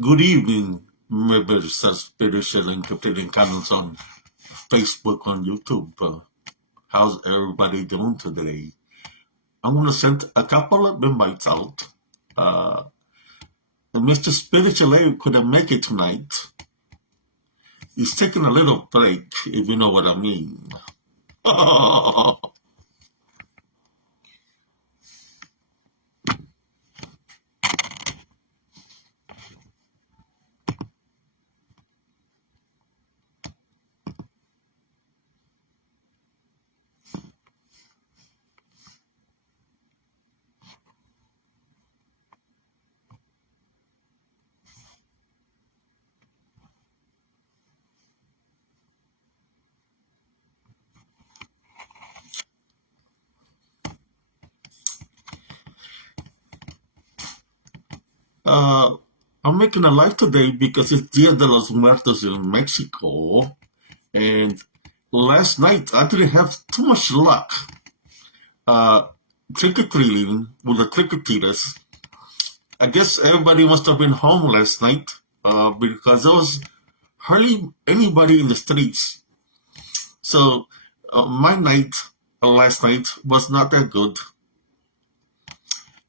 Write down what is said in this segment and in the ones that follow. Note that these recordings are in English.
Good evening, members of Spiritual and Captain Encounters on Facebook, on YouTube. How's everybody doing today? I'm going to send a couple of invites out. Uh, Mr. Spiritual A couldn't make it tonight. He's taking a little break, if you know what I mean. Uh, I'm making a live today because it's Dia de los Muertos in Mexico. And last night I didn't have too much luck uh, trick-or-treating with the trick-or-treaters. I guess everybody must have been home last night because there was hardly anybody in the streets. So my night last night was not that good.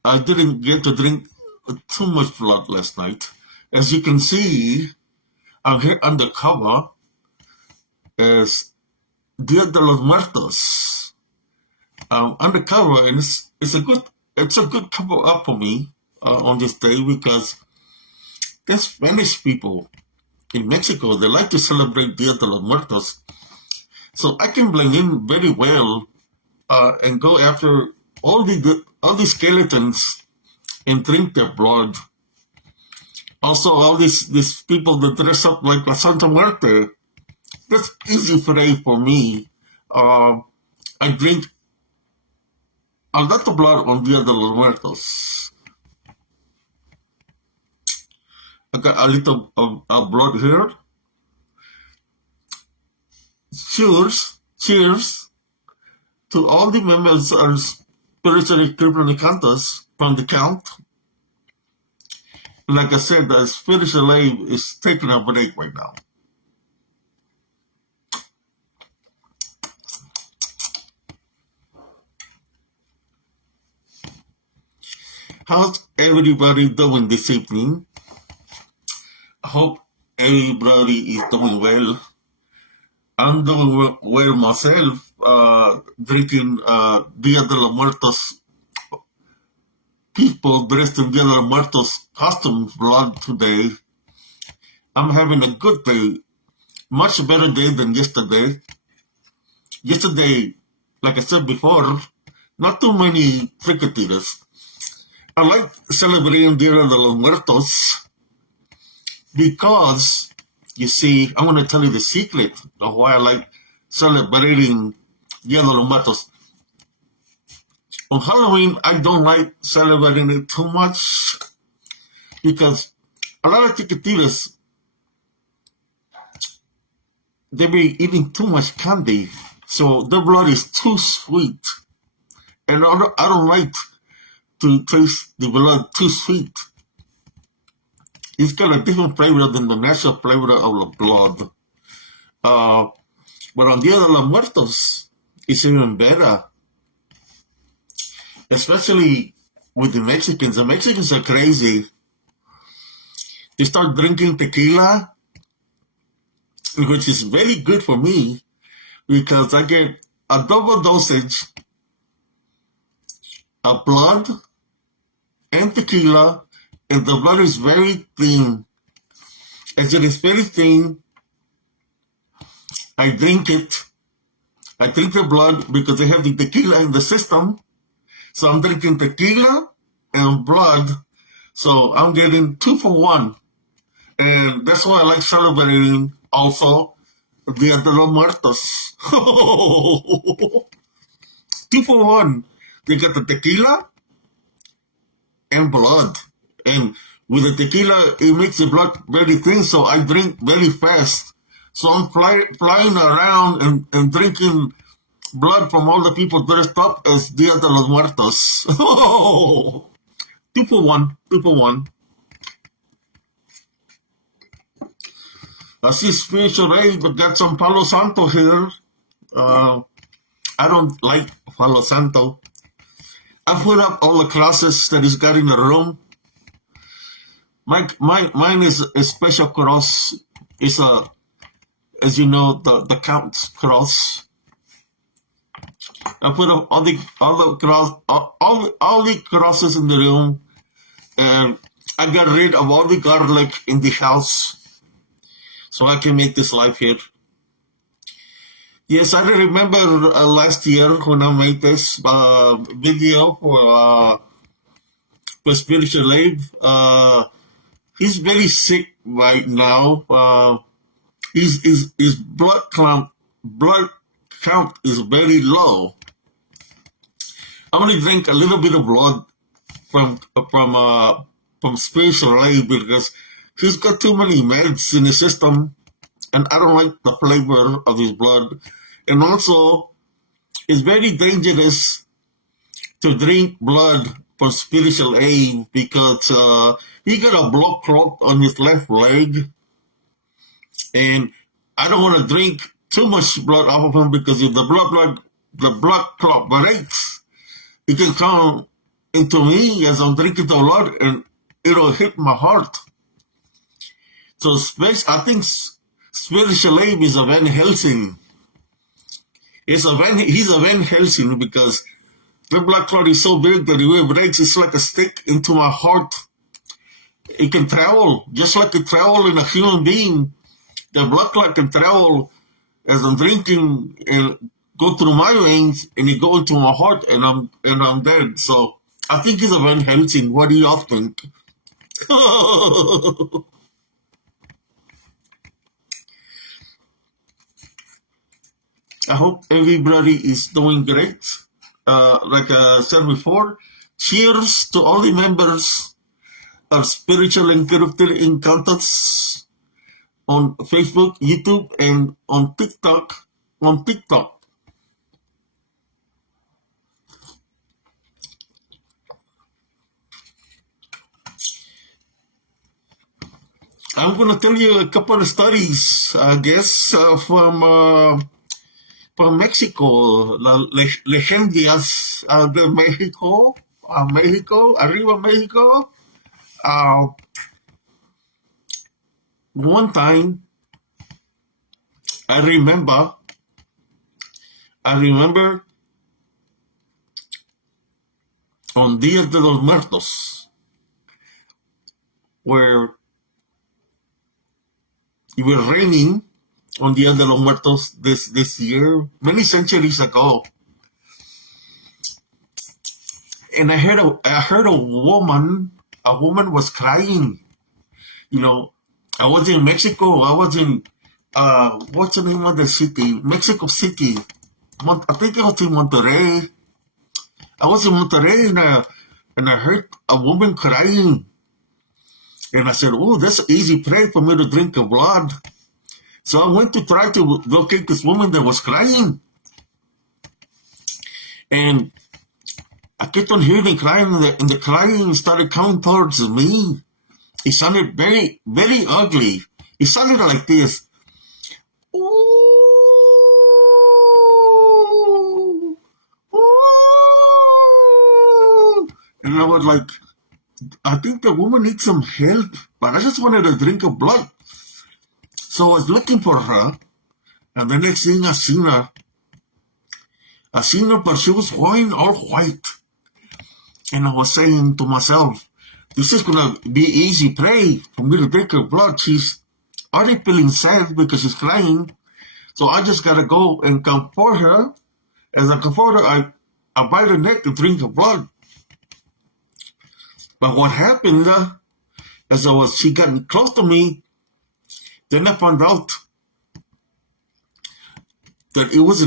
I didn't get to drink too much blood last night. As you can see, I'm here undercover as Dia de los Muertos. Undercover, and it's a good cover up for me on this day because there's Spanish people in Mexico. They like to celebrate Dia de los Muertos, so I can blend in very well and go after all the skeletons and drink their blood. Also, all these people that dress up like La Santa Muerte. That's easy for me. I drink a lot of blood on Dia de los Muertos. I got a little of blood here. Cheers to all the members of Spiritually Crippling Encounters from the count. Like I said, the Spiritual Aid is taking a break right now. How's everybody doing this evening? I hope everybody is doing well. I'm doing well myself, drinking Dia de los Muertos, people dressed in Dia de los Muertos costume blood today. I'm having a good day, much better day than yesterday. Yesterday, like I said before, not too many trick-or-treaters. I like celebrating Dia de los Muertos because, you see, I'm going to tell you the secret of why I like celebrating Dia de los Muertos. On Halloween, I don't like celebrating it too much because a lot of trick-or-treaters, they be eating too much candy, so their blood is too sweet. And I don't like to taste the blood too sweet. It's got a different flavor than the natural flavor of the blood. But on Dia de los Muertos, it's even better. Especially with the Mexicans. The Mexicans are crazy. They start drinking tequila, which is very good for me because I get a double dosage of blood and tequila, and the blood is very thin. As it is very thin, I drink it. I drink the blood because I have the tequila in the system. So I'm drinking tequila and blood. So I'm getting 2 for 1. And that's why I like celebrating also Dia de los Muertos. 2 for 1. They got the tequila and blood. And with the tequila, it makes the blood very thin, so I drink very fast. So I'm flying around and drinking blood from all the people dressed up as Dia de los Muertos. 2 for 1. 2 for 1. I see spiritual aid, but got some Palo Santo here. Uh, I don't like Palo Santo. I put up all the crosses that he's got in the room. Mine is a special cross. It's a, as you know, the Count cross. I put up all the crosses in the room, and I got rid of all the garlic in the house, so I can make this live here. Yes, I remember last year when I made this video for spiritual aid. He's very sick right now. His blood count is very low. I only drink a little bit of blood from spiritual aid because he's got too many meds in his system, and I don't like the flavor of his blood. And also, it's very dangerous to drink blood from spiritual aid because he got a blood clot on his left leg, and I don't want to drink too much blood off of him because if the blood clot breaks, it can come into me as I'm drinking the blood, and it'll hit my heart. So I think spiritual aid is a Van Helsing. He's a Van Helsing because the blood clot is so big that if it breaks, it's like a stick into my heart. It can travel, just like it travel in a human being. The blood clot can travel as I'm drinking and go through my veins, and it go into my heart, and I'm dead. So I think it's a Van Helsing. What do y'all think? I hope everybody is doing great. Like I said before, cheers to all the members of Spiritual Encounters on Facebook, YouTube, and on TikTok. I'm going to tell you a couple of stories, I guess, from Mexico, legendas de México, arriba México. One time, I remember on Dia de los Muertos, where it was raining on Dia de los Muertos this year, many centuries ago. And I heard a woman was crying. You know, I was in Mexico. I was in, what's the name of the city? Mexico City. I think it was in Monterrey. I was in Monterrey, and I heard a woman crying. And I said, oh, that's an easy place for me to drink the blood. So I went to try to locate this woman that was crying. And I kept on hearing crying, and the crying started coming towards me. It sounded very, very ugly. It sounded like this. Ooh, ooh. And I was like, I think the woman needs some help, but I just wanted a drink of blood. So I was looking for her, and the next thing I seen her, but she was wearing all white. And I was saying to myself, this is going to be easy prey for me to drink her blood. She's already feeling sad because she's crying. So I just got to go and comfort her. As I comfort her, I bite her neck and drink her blood. But what happened, as she got close to me, then I found out that it was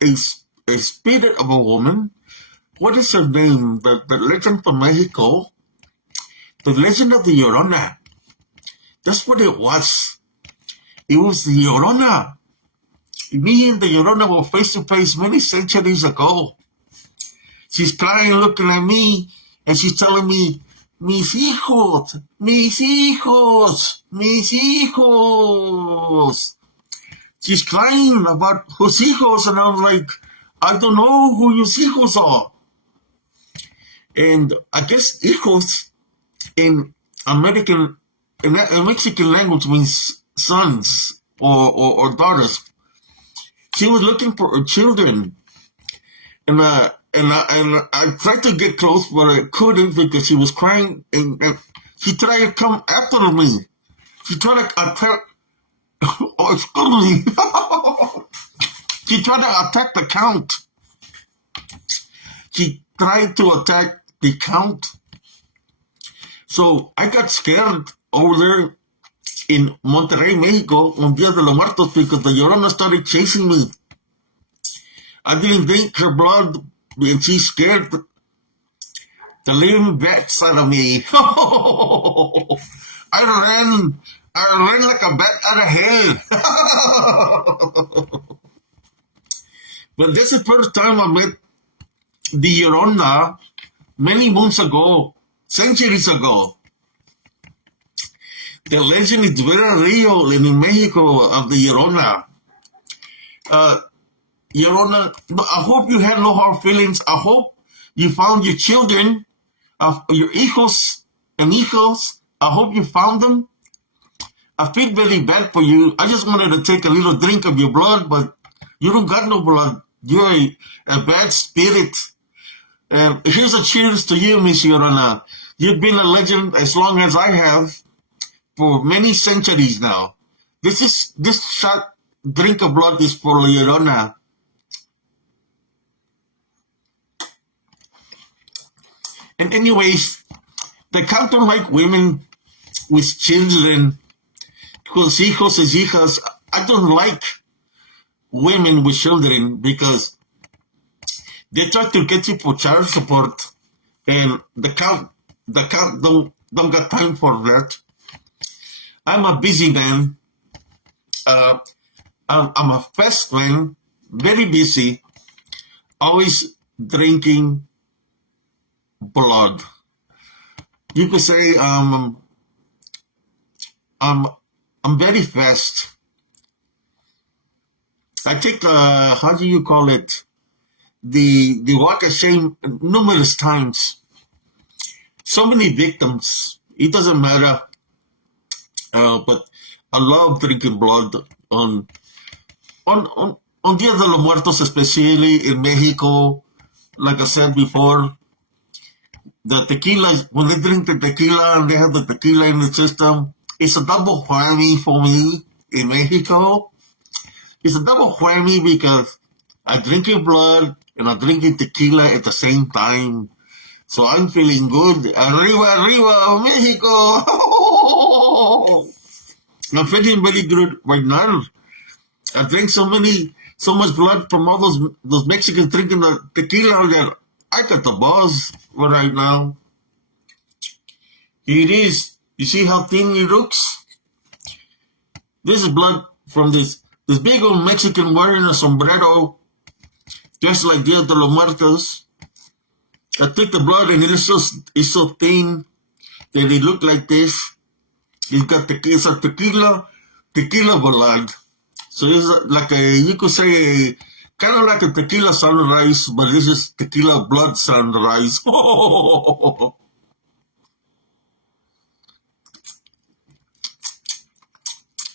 a spirit of a woman. What is her name? The legend from Mexico. The legend of the Llorona. That's what it was. It was the Llorona. Me and the Llorona were face to face many centuries ago. She's crying, looking at me, and she's telling me, mis hijos, mis hijos, mis hijos. She's crying about whose hijos, and I was like, I don't know who your hijos are. And I guess hijos in American, in Mexican language means sons or daughters. She was looking for her children, and I tried to get close, but I couldn't because she was crying, and she tried to come after me. She tried to attack. Oh, excuse me. She tried to attack the count. She tried to attack the count. So I got scared over there in Monterrey, Mexico, on Dia de los Muertos, because the Llorona started chasing me. I didn't drink her blood, and she scared the living bats out of me. I ran like a bat out of hell. But this is the first time I met the Llorona many months ago, centuries ago. The legend is very real in Mexico of the Llorona. Llorona, I hope you had no hard feelings. I hope you found your children, your hijos and hijos. I hope you found them. I feel very bad for you. I just wanted to take a little drink of your blood, but you don't got no blood. You're a bad spirit. And here's a cheers to you, Miss Llorona. You've been a legend as long as I have for many centuries now. This shot drink of blood is for Llorona. And anyways, the count don't like women with children, whose hijos and hijas. I don't like women with children because they try to get you for child support, and the count don't got time for that. I'm a busy man. I'm a fast man, very busy, always drinking blood. You could say I'm very fast. I take how do you call it? The walk of shame numerous times. So many victims. It doesn't matter. But I love drinking blood on Dia de los Muertos, especially in Mexico. Like I said before, the tequila, when they drink the tequila and they have the tequila in the system, it's a double whammy for me in Mexico. It's a double whammy because I drink your blood and I drink your tequila at the same time. So I'm feeling good. Arriba, arriba, Mexico! I'm feeling very good right now. I drink so much blood from all those Mexicans drinking the tequila that I got the buzz right now. Here it is. You see how thin it looks? This is blood from this big old Mexican wearing a sombrero, just like Dia de los Muertos. I took the blood and it's so thin that it looked like this. It's a tequila blood. So it's like you could say kind of like a tequila sunrise, but this is tequila blood sunrise.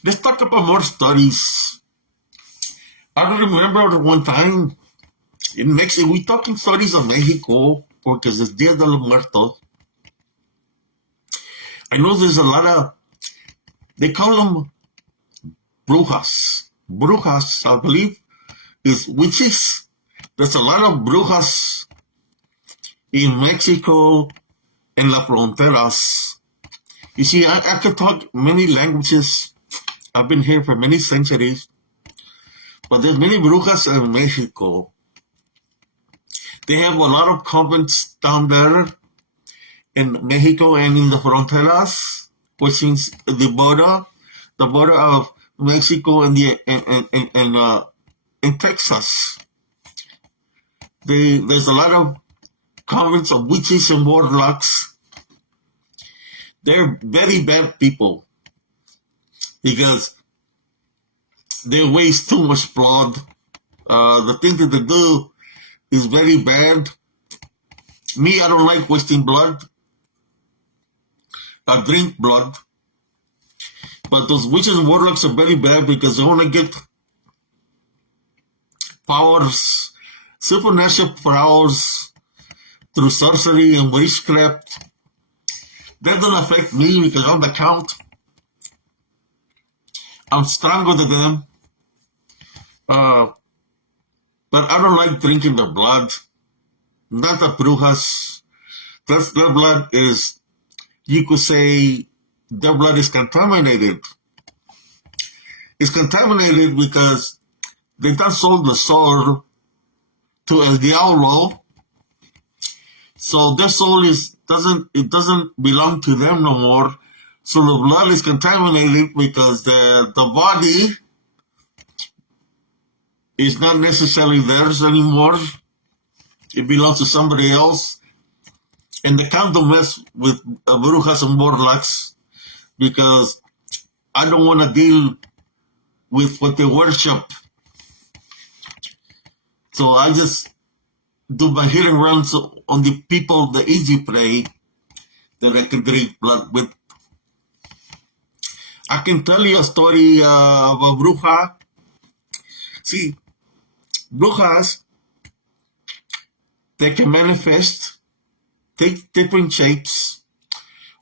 Let's talk about more stories. I remember one time in Mexico, we talking stories of Mexico because it's Dia de los Muertos. I know there's a lot of, they call them brujas. Brujas, I believe, is witches. There's a lot of brujas in Mexico and las fronteras. You see, I can talk many languages. I've been here for many centuries. But there's many brujas in Mexico. They have a lot of convents down there in Mexico and in the fronteras, which means the border of Mexico and in Texas. There's a lot of convents of witches and warlocks They're very bad people because they waste too much blood. The thing that they do is very bad. Me, I don't like wasting blood. I drink blood. But those witches and warlocks are very bad because they want to get powers, supernatural powers through sorcery and witchcraft. That doesn't affect me because on the count, I'm stronger than them. But I don't like drinking the blood. Not the brujas. Their blood is, you could say, their blood is contaminated. It's contaminated because they done sold the soul to El Diablo. So their soul doesn't belong to them no more. So the blood is contaminated because the body is not necessarily theirs anymore. It belongs to somebody else. And they can't mess with brujas and warlocks because I don't want to deal with what they worship. So I just do my hitting runs on the people, the easy prey that I can drink blood with. I can tell you a story of a bruja. See, brujas, they can manifest, take different shapes.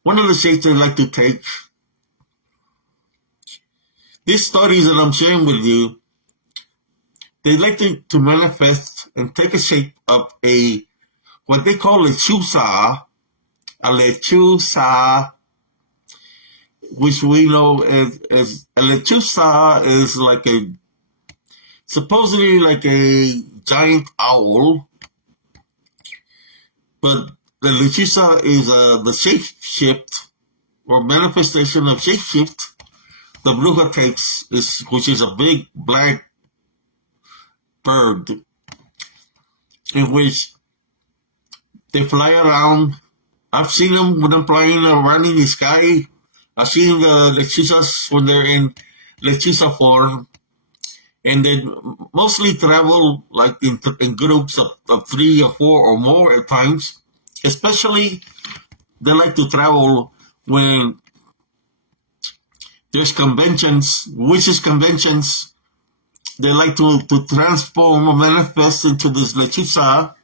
One of the shapes they like to take, these stories that I'm sharing with you, they like to manifest and take a shape of what they call a lechuza, which we know as a lechuza is supposedly like a giant owl, but the lechuza is the shape-shift or manifestation of shape-shift the bruja takes, which is a big black bird in which they fly around. I've seen them when I'm flying around in the sky. I've seen the lechuzas when they're in lechuza form, and they mostly travel like in groups of 3 or 4 or more at times. Especially, they like to travel when there's conventions, witches conventions. They like to transform or manifest into this lechuza,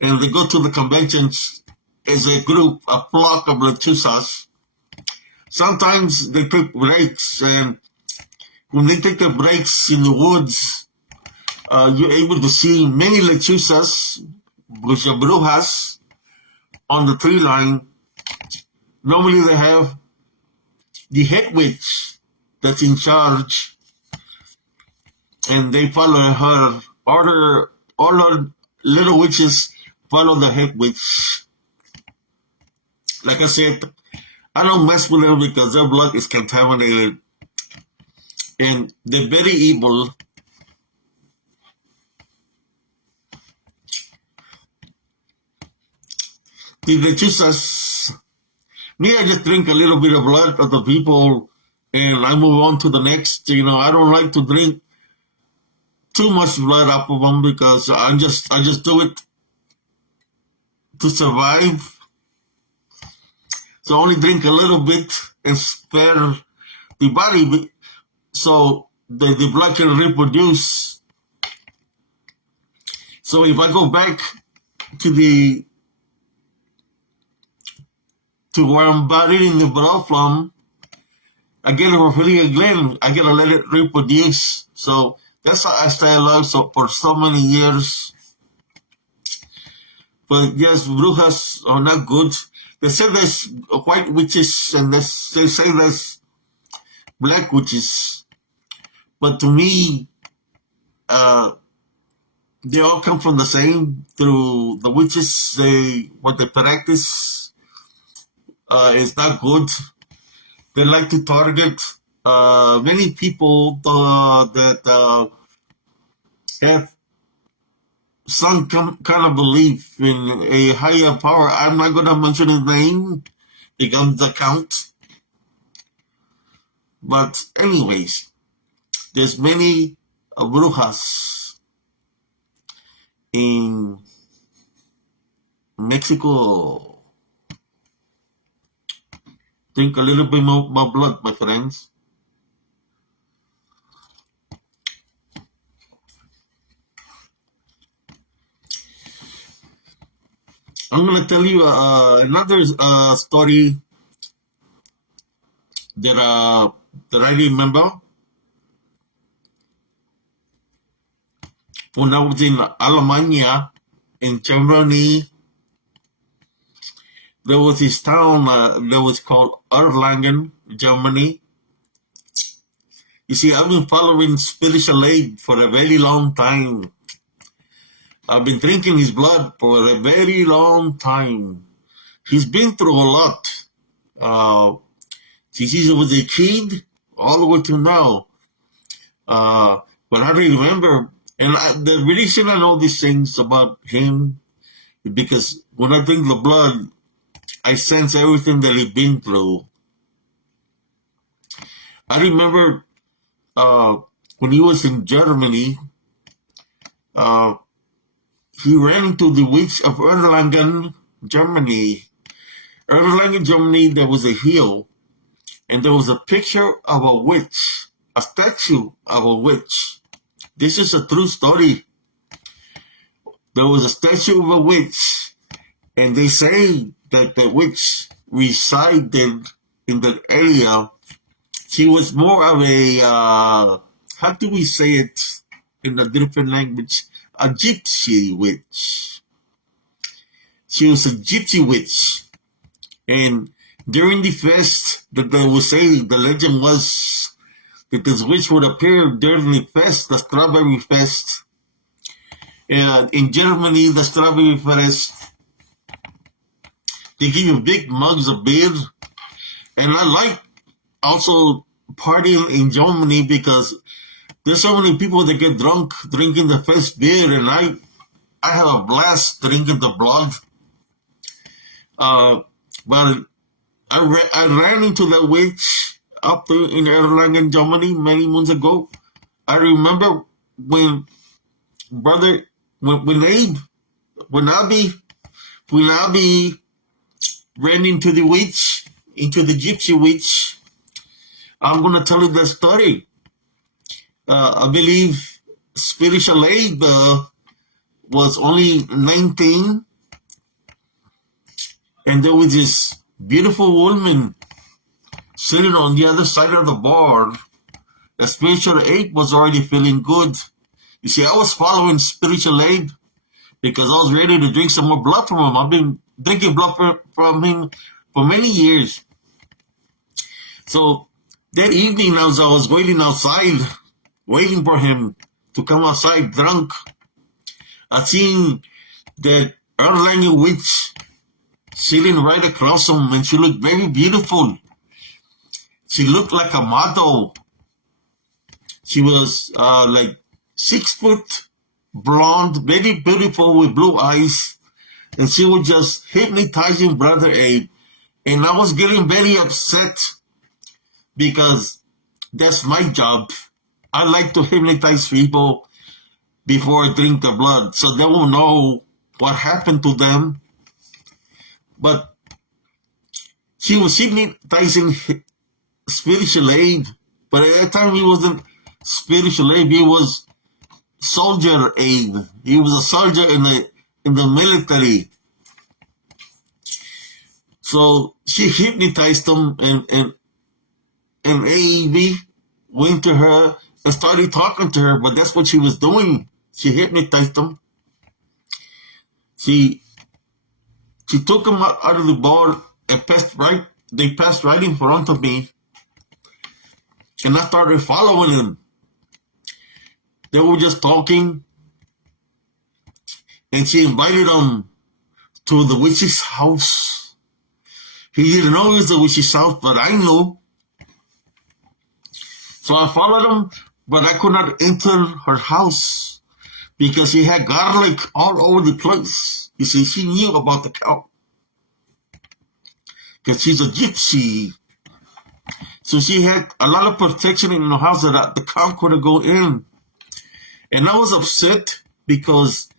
and they go to the conventions as a group, a flock of lechuzas. Sometimes they take breaks, and when they take the breaks in the woods, you're able to see many lechuzas, which are brujas, on the tree line. Normally they have the head witch that's in charge, and they follow her. All the little witches follow the head witch. Like I said, I don't mess with them because their blood is contaminated, and they're very evil. The lechuzas, me, I just drink a little bit of blood of the people, and I move on to the next. I don't like to drink too much blood off of them because I just do it to survive. So I only drink a little bit and spare the body so the blood can reproduce. So if I go back to where I'm burying the blood from, I get it repeating again. I gotta let it reproduce. So that's how I stay alive for so many years. But yes, brujas are not good. They say there's white witches and they say there's black witches. But to me, they all come from the same. Through the witches, what they practice is not good. They like to target many people that have some kind of belief in a higher power. I'm not going to mention his name becomes the count. But anyways, there's many brujas in Mexico. Drink a little bit more blood, my friends. I'm gonna tell you another story that I remember when I was in Alemania, in Germany. There was this town that was called Erlangen, Germany. You see, I've been following spiritual aid for a very long time. I've been drinking his blood for a very long time. He's been through a lot. Since he was a kid, all the way to now. But I remember, and the reason I know these things about him is because when I drink the blood, I sense everything that he's been through. I remember when he was in Germany, he ran into the witch of Erlangen, Germany. Erlangen, Germany, there was a hill, and there was a picture of a witch, a statue of a witch. This is a true story. There was a statue of a witch, and they say that the witch resided in that area. She was more of a, how do we say it in a different language? A gypsy witch. She was a gypsy witch. And during the fest, that they would say, the legend was that this witch would appear during the fest, the Strawberry Fest. And in Germany, the Strawberry Fest, they give you big mugs of beer. And I like also partying in Germany because there's so many people that get drunk drinking the fest beer, and I have a blast drinking the blood. But I ran into that witch up there in Erlangen, Germany, many months ago. I remember when Abby ran into the witch, into the gypsy witch. I'm going to tell you that story. I believe spiritual aid was only 19, and there was this beautiful woman sitting on the other side of the bar. The spiritual aid was already feeling good. You see, I was following spiritual aid because I was ready to drink some more blood from him. I've been drinking blood from him for many years. So that evening, as I was waiting outside, waiting for him to come outside drunk, I seen that Erlangen witch sitting right across him, and she looked very beautiful. She looked like a model. She was like 6 foot, blonde, very beautiful with blue eyes, and she was just hypnotizing Brother Abe. And I was getting very upset because that's my job. I like to hypnotize people before I drink their blood so they will know what happened to them. But she was hypnotizing spiritual aid, but at that time he wasn't spiritual aid, he was soldier aid. He was a soldier in the military. So she hypnotized him, and AEV went to her and started talking to her, but that's what she was doing. She hypnotized him. She took him out of the bar and they passed right in front of me, and I started following him. They were just talking, and she invited him to the witch's house. He didn't know it was the witch's house, but I knew. So I followed him, but I could not enter her house because she had garlic all over the place. You see, she knew about the cow. because she's a gypsy. So she had a lot of protection in the house that the cop couldn't go in. And I was upset because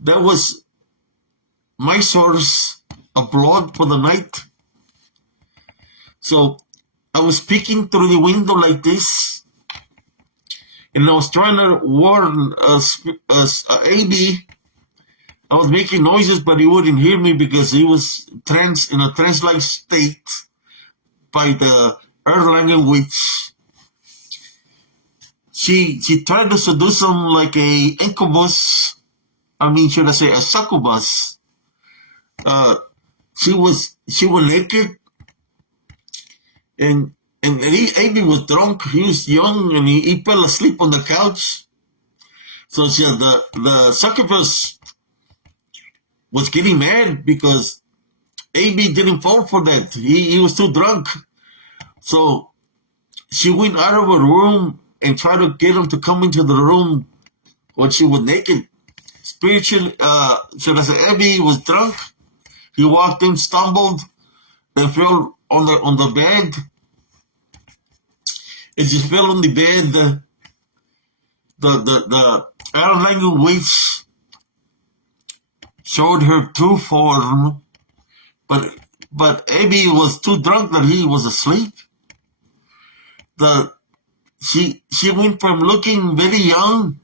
that was my source of blood for the night. So I was peeking through the window like this, and I was trying to warn AB. I was making noises, but he wouldn't hear me because he was in a trance-like state by the Erlangen witch. She tried to seduce him like a incubus. Should I say a succubus? She was naked, and AB was drunk. He was young, and he fell asleep on the couch. So the succubus was getting mad because AB didn't fall for that. He was too drunk. So she went out of her room and tried to get him to come into the room when she was naked. Spiritually, should I say, AB was drunk. He walked in, stumbled, and fell on the bed. As he fell on the bed, the Erlangen witch showed her true form, but AB was too drunk that he was asleep. She went from looking very young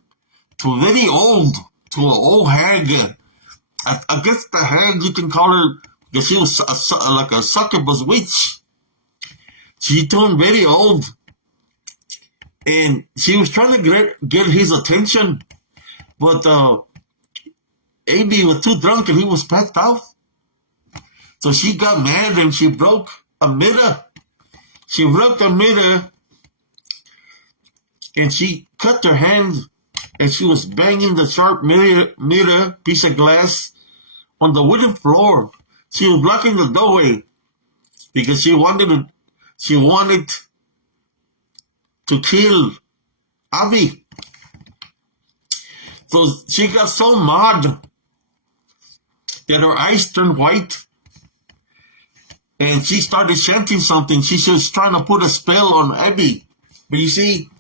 to very old, to an old hag. I guess the hag you can call her because she was like a succubus witch. She turned very old, and she was trying to get his attention, but AB was too drunk and he was passed out. So she got mad and she broke a mirror. She broke the mirror and she cut her hand, and she was banging the sharp mirror piece of glass on the wooden floor. She was blocking the doorway because she wanted to kill Abby. So she got so mad that her eyes turned white, and she started chanting something. She was trying to put a spell on Abby. But you see,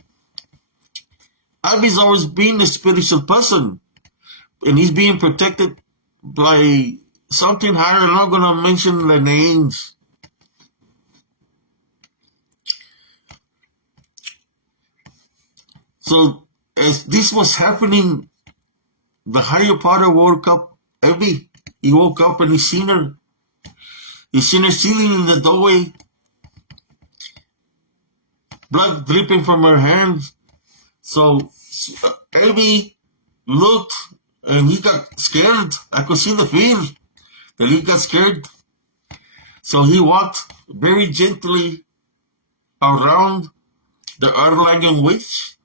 Abby's always been a spiritual person, and he's being protected by something higher. I'm not going to mention the names. So as this was happening, the higher power woke up Abby. He woke up and he seen her. He seen her sitting in the doorway, blood dripping from her hands. So Abby looked and he got scared. I could see the fear that he got scared. So he walked very gently around the Erlangen witch.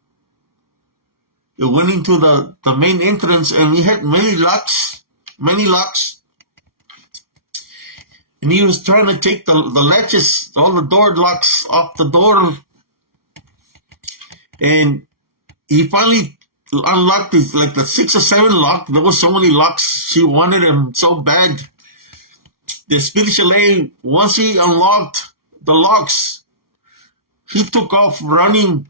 He went into the main entrance, and he had many locks. And he was trying to take the latches, all the door locks off the door. And he finally unlocked it, like the 6 or 7 lock. There was so many locks. She wanted him so bad. The spiritual aid, once he unlocked the locks, he took off running.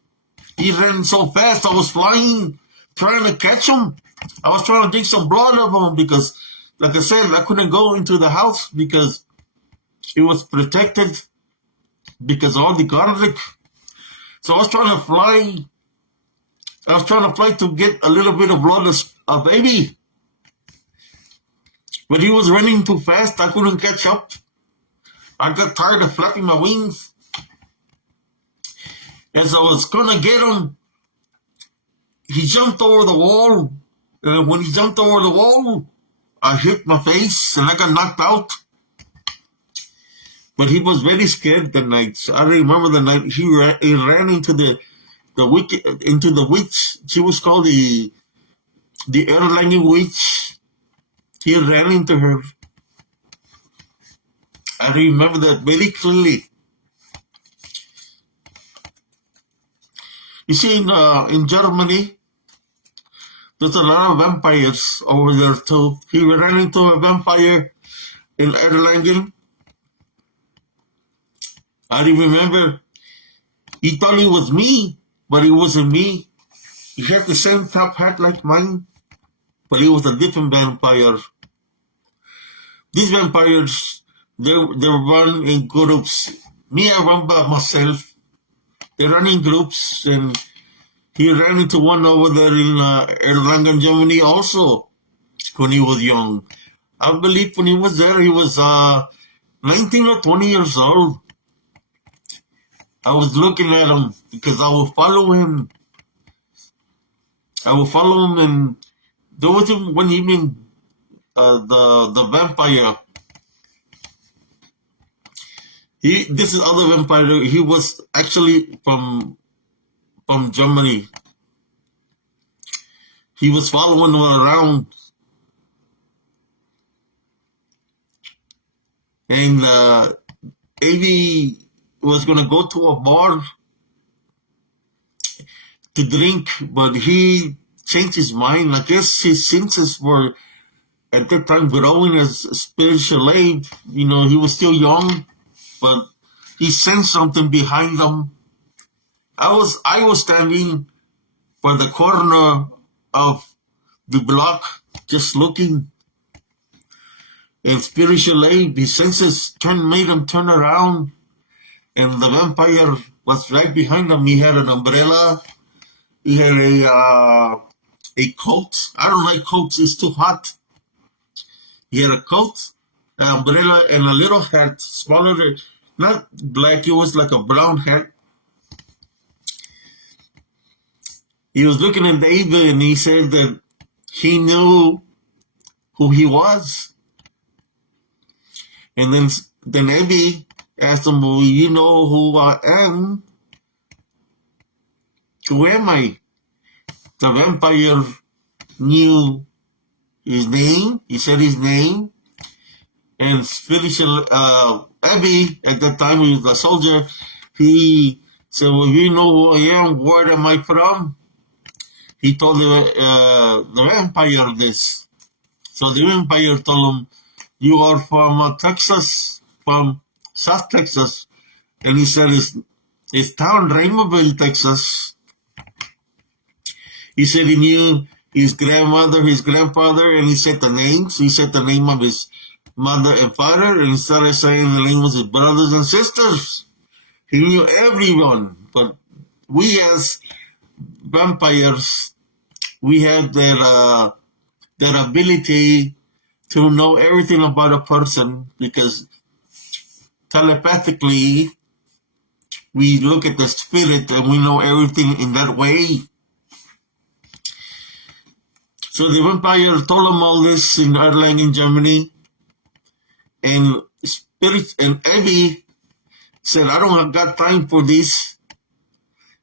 He ran so fast. I was flying, trying to catch him. I was trying to drink some blood of him because, like I said, I couldn't go into the house because it was protected because of all the garlic. So I was trying to fly. I was trying to fly to get a little bit of blood of Baby. But he was running too fast. I couldn't catch up. I got tired of flapping my wings. As I was going to get him, he jumped over the wall. And when he jumped over the wall, I hit my face and I got knocked out. But he was very scared the night. I remember the night he ran into the witch. She was called the Erlangen witch. He ran into her. I remember that very clearly. You see, in Germany, there's a lot of vampires over there too. He ran into a vampire in Erlangen. I remember he thought it was me, but it wasn't me. He had the same top hat like mine, but it was a different vampire. These vampires, they run in groups. Me, I run by myself. They run in groups, and he ran into one over there in Erlangen, Germany also when he was young. I believe when he was there, he was 19 or 20 years old. I was looking at him because I would follow him. And there was one evening, the vampire. This is other vampire. He was actually from Germany. He was following him around, and Avi was gonna go to a bar to drink, but he changed his mind. I guess his senses were at that time growing as a spiritual age. You know, he was still young, but he sensed something behind him. I was standing by the corner of the block, just looking. And spiritual aid, his senses made him turn around, and the vampire was right behind him. He had an umbrella. He had a coat. I don't like coats; it's too hot. He had a coat, an umbrella, and a little hat, smaller, not black. It was like a brown hat. He was looking at David, and he said that he knew who he was. And then Abby asked him, "Well, you know who I am? Who am I?" The vampire knew his name. He said his name. And spiritual Abby, at that time he was a soldier, he said, "Well, you know who I am? Where am I from?" He told the vampire this. So the vampire told him, "You are from Texas, from South Texas." And he said, it's town Rainbowville, Texas. He said he knew his grandmother, his grandfather, and he said the names. He said the name of his mother and father, and he started saying the names of his brothers and sisters. He knew everyone. But we as vampires, we have that ability to know everything about a person, because telepathically we look at the spirit and we know everything in that way. So the vampire told him all this in Erlangen, Germany, and spirit and Abby said, "I don't have got time for this,"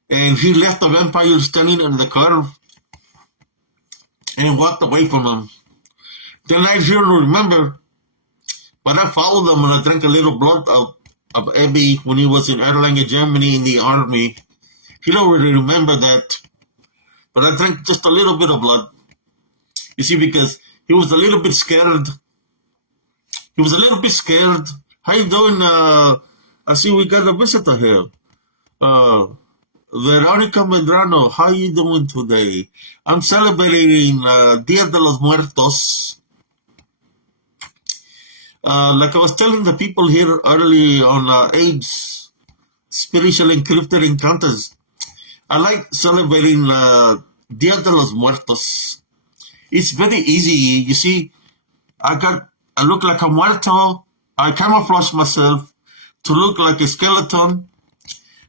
and he left the vampire standing on the curb and walked away from him. Then I sure remember, but I followed him and I drank a little blood of Abby when he was in Erlangen, Germany in the army. He don't really remember that, but I drank just a little bit of blood. You see, because he was a little bit scared. He was a little bit scared. How you doing? I see we got a visitor here. Veronica Medrano, how you doing today? I'm celebrating Dia de los Muertos. Like I was telling the people here early on AIDS, spiritual encrypted encounters. I like celebrating Dia de los Muertos. It's very easy. You see, I look like a muerto. I camouflage myself to look like a skeleton.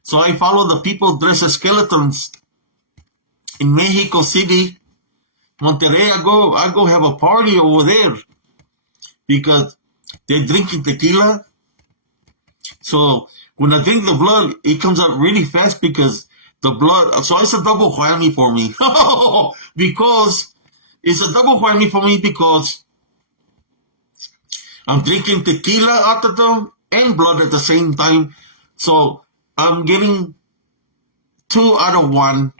So I follow the people dressed as skeletons. In Mexico City, Monterrey, I go have a party over there because they're drinking tequila. So when I drink the blood, it comes out really fast because the blood. So it's a double whammy for me. Because it's a double whammy for me because I'm drinking tequila out of them and blood at the same time. So I'm getting 2 out of 1.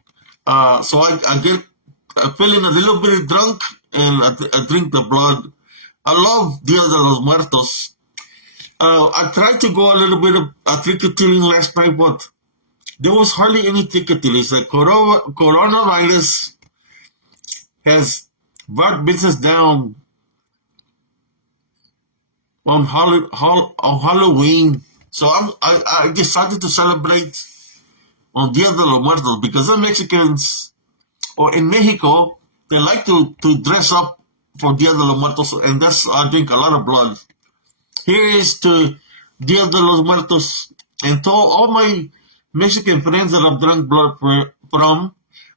So I get feeling a little bit drunk and I drink the blood. I love Dia de los Muertos. I tried to go a little bit of trick-or-treating last night, but there was hardly any trick-or-treating. The coronavirus has brought business down on Halloween. So I decided to celebrate on Dia de los Muertos because the Mexicans, or in Mexico, they like to dress up for Dia de los Muertos, and that's, I drink a lot of blood. Here is to Dia de los Muertos, and to all my Mexican friends that I've drunk blood from,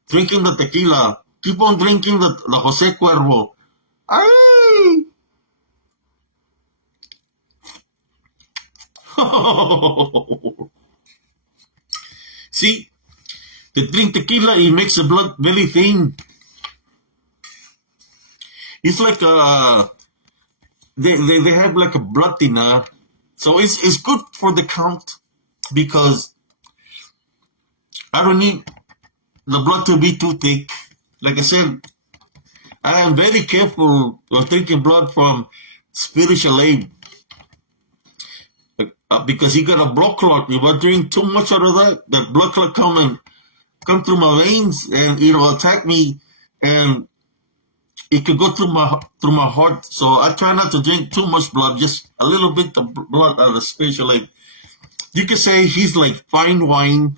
drinking the tequila. Keep on drinking the Jose Cuervo. Ay! See, they drink tequila, it makes the blood very thin. It's like they have like a blood thinner. So it's good for the count because I don't need the blood to be too thick. Like I said, I am very careful of drinking blood from spiritual aid. Because you got a blood clot. If I drink too much out of that blood clot come through my veins and it'll attack me, and it could go through my heart. So I try not to drink too much blood, just a little bit of blood out of spiritual aid. You could say he's like fine wine.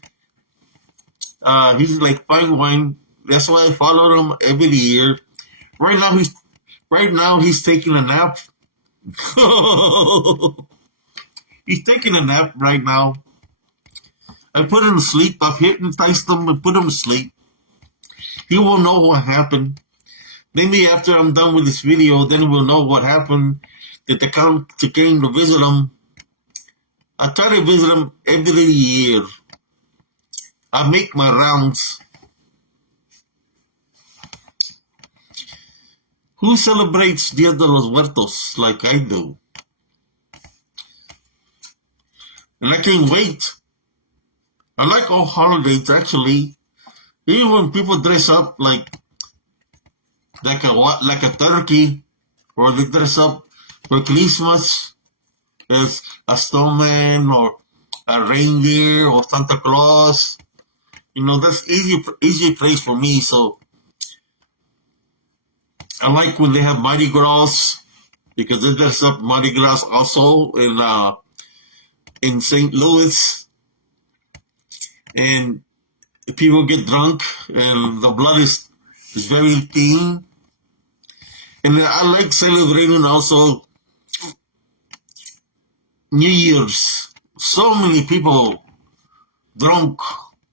He's like fine wine. That's why I follow him every year. Right now he's taking a nap. He's taking a nap right now. I put him to sleep. I've hypnotized him and put him to sleep. He won't know what happened. Maybe after I'm done with this video, then he will know what happened. That they came to visit him. I try to visit him every year. I make my rounds. Who celebrates Dia de los Muertos like I do? And I can't wait. I like all holidays actually. Even when people dress up like a turkey, or they dress up for Christmas as a snowman or a reindeer or Santa Claus. That's easy place for me. So I like when they have Mardi Gras because they dress up Mardi Gras also in St. Louis, and people get drunk and the blood is very thin. And I like celebrating also New Year's. So many people drunk,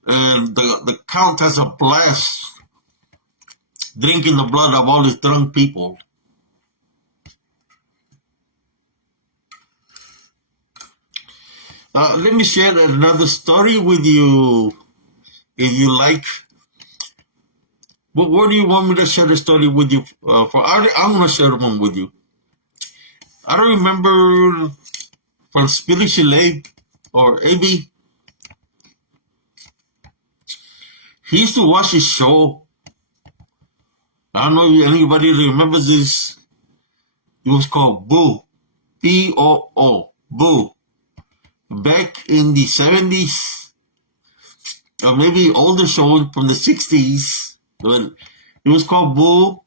and the count has a blast drinking the blood of all these drunk people. Let me share another story with you, if you like. But where do you want me to share the story with you? I'm going to share one with you. I don't remember from Spiritual Aid or AB. He used to watch his show. I don't know if anybody remembers this. It was called Boo. B-O-O. Boo. Back in the 70s, or maybe older show from the 60s, but it was called Boo,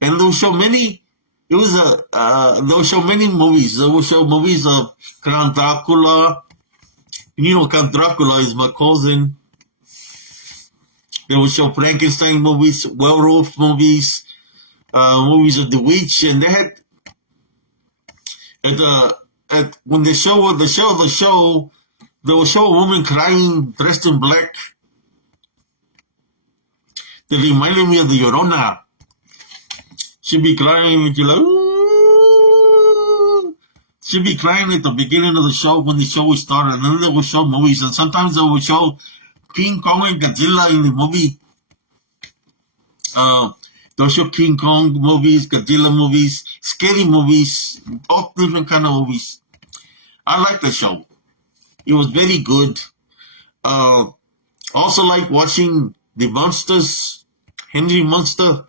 and they would show many. They would show many movies. They would show movies of Count Dracula. Count Dracula is my cousin. They would show Frankenstein movies, werewolf movies, movies of the witch, and they had when they show they will show a woman crying dressed in black. They reminded me of the Llorona. She'd be crying and she'd like, ooh. She'd be crying at the beginning of the show when the show would start, and then they would show movies, and sometimes they would show King Kong and Godzilla in the movie. They'll show King Kong movies, Godzilla movies, scary movies, all different kind of movies. I like the show. It was very good. Also like watching the Monsters, Henry Monster.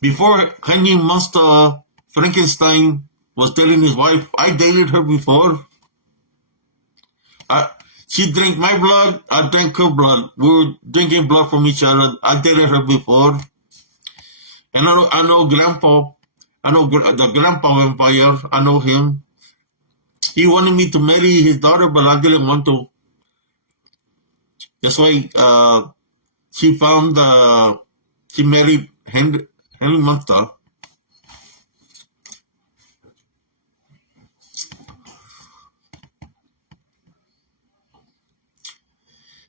Before Henry Monster, Frankenstein, was telling his wife, I dated her before. I, she drank my blood, I drank her blood. We were drinking blood from each other. I dated her before. And I know Grandpa. I know the Grandpa vampire. I know him. He wanted me to marry his daughter, but I didn't want to. That's why she found, she married Henry Manta.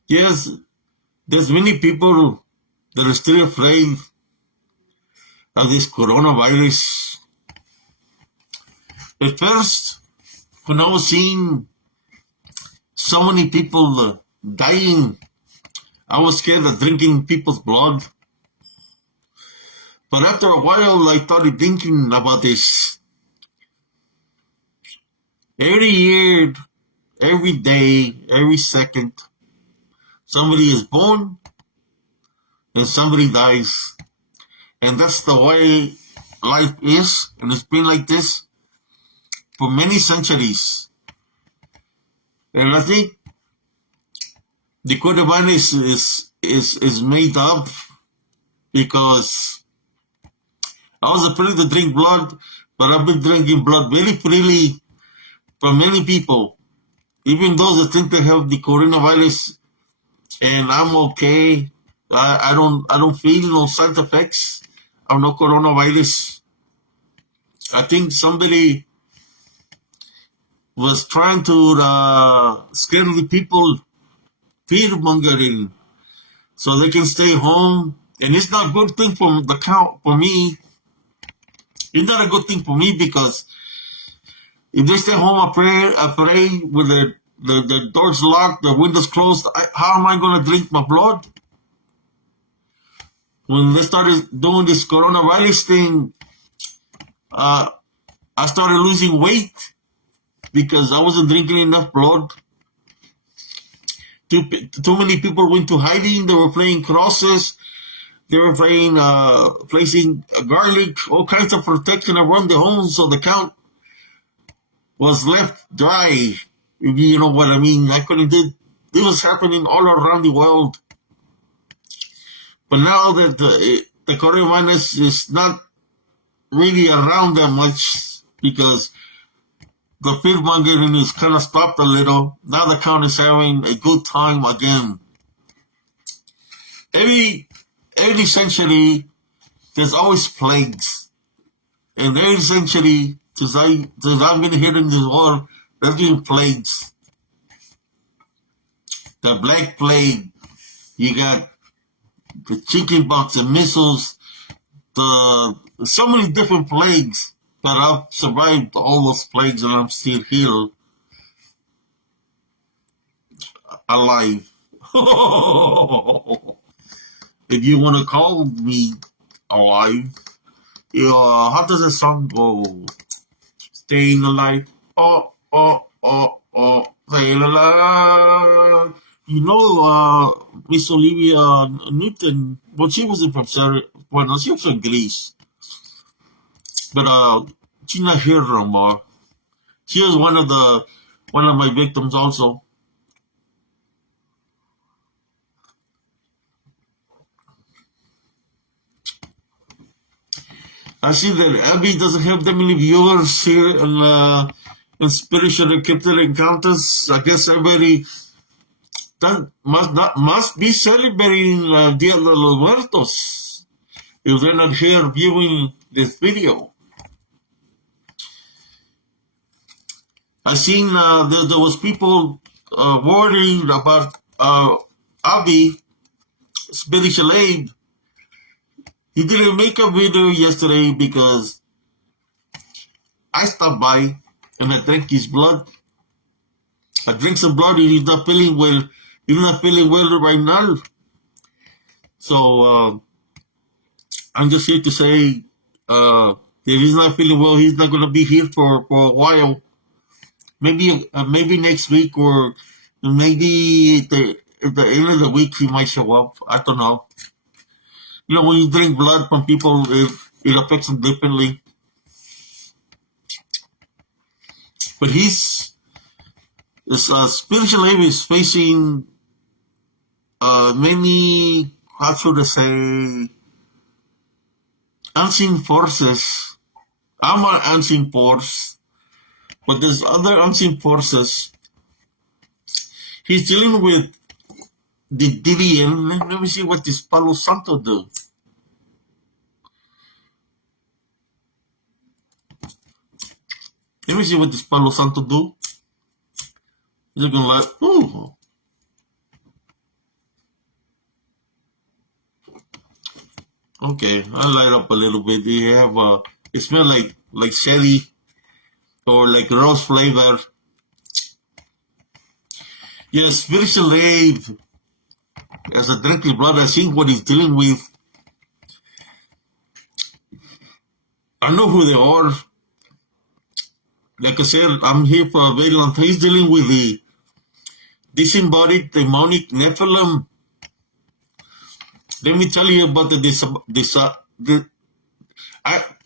Yes, there's many people that are still afraid of this coronavirus. At first, when I was seeing so many people dying, I was scared of drinking people's blood. But after a while, I started thinking about this. Every year, every day, every second, somebody is born and somebody dies. And that's the way life is, and it's been like this for many centuries. And I think the coronavirus is made up because I was afraid to drink blood, but I've been drinking blood very freely from many people, even those that think they have the coronavirus, and I'm okay. I don't feel no side effects of no coronavirus. I think somebody was trying to scare the people, fear mongering, so they can stay home. And it's not a good thing for me. It's not a good thing for me because if they stay home, I pray with the doors locked, the windows closed. How am I going to drink my blood? When they started doing this coronavirus thing, I started losing weight because I wasn't drinking enough blood. Too many people went to hiding. They were playing crosses. They were placing garlic, all kinds of protection around the home, so the count was left dry. If you know what I mean. I couldn't do. It was happening all around the world. But now that the coronavirus is not really around that much because the fear mongering is kind of stopped a little. Now the count is having a good time again. Every century, there's always plagues. And every century, since I've been here in this world, there's been plagues. The Black Plague, you got the chickenpox, the measles, so many different plagues. But I've survived all those plagues and I'm still here, alive. If you want to call me alive, how does the song go? Staying alive. Oh, oh, oh, oh, staying alive. You know, Miss Olivia Newton, well, she wasn't from well, no, she was from Greece. But she's not here no more. She was one of my victims also. I see that Abby doesn't have that many viewers here in Spiritual and Cryptid Encounters. I guess everybody must be celebrating Dia de los Muertos if they're not here viewing this video. I seen there was people worrying about Abby, Spiritual Aid. He didn't make a video yesterday because I stopped by and I drank his blood. I drank some blood and he's not feeling well. He's not feeling well right now. So I'm just here to say if he's not feeling well, he's not going to be here for a while. Maybe next week or maybe at the end of the week he might show up. I don't know. You know, when you drink blood from people, it affects them differently. But this spiritual ape is facing many, how should I say, unseen forces. I'm an unseen force, but there's other unseen forces. He's dealing with the Didian. Let me see what this Palo Santo do. Let me see what this Palo Santo do. You're gonna like, ooh. Okay, I light up a little bit. They have it smells like sherry or like rose flavor. Yes, spiritual aid as a drinking blood. I think what he's dealing with. I know who they are. Like I said, I'm here for a very long time. He's dealing with the disembodied demonic Nephilim. Let me tell you about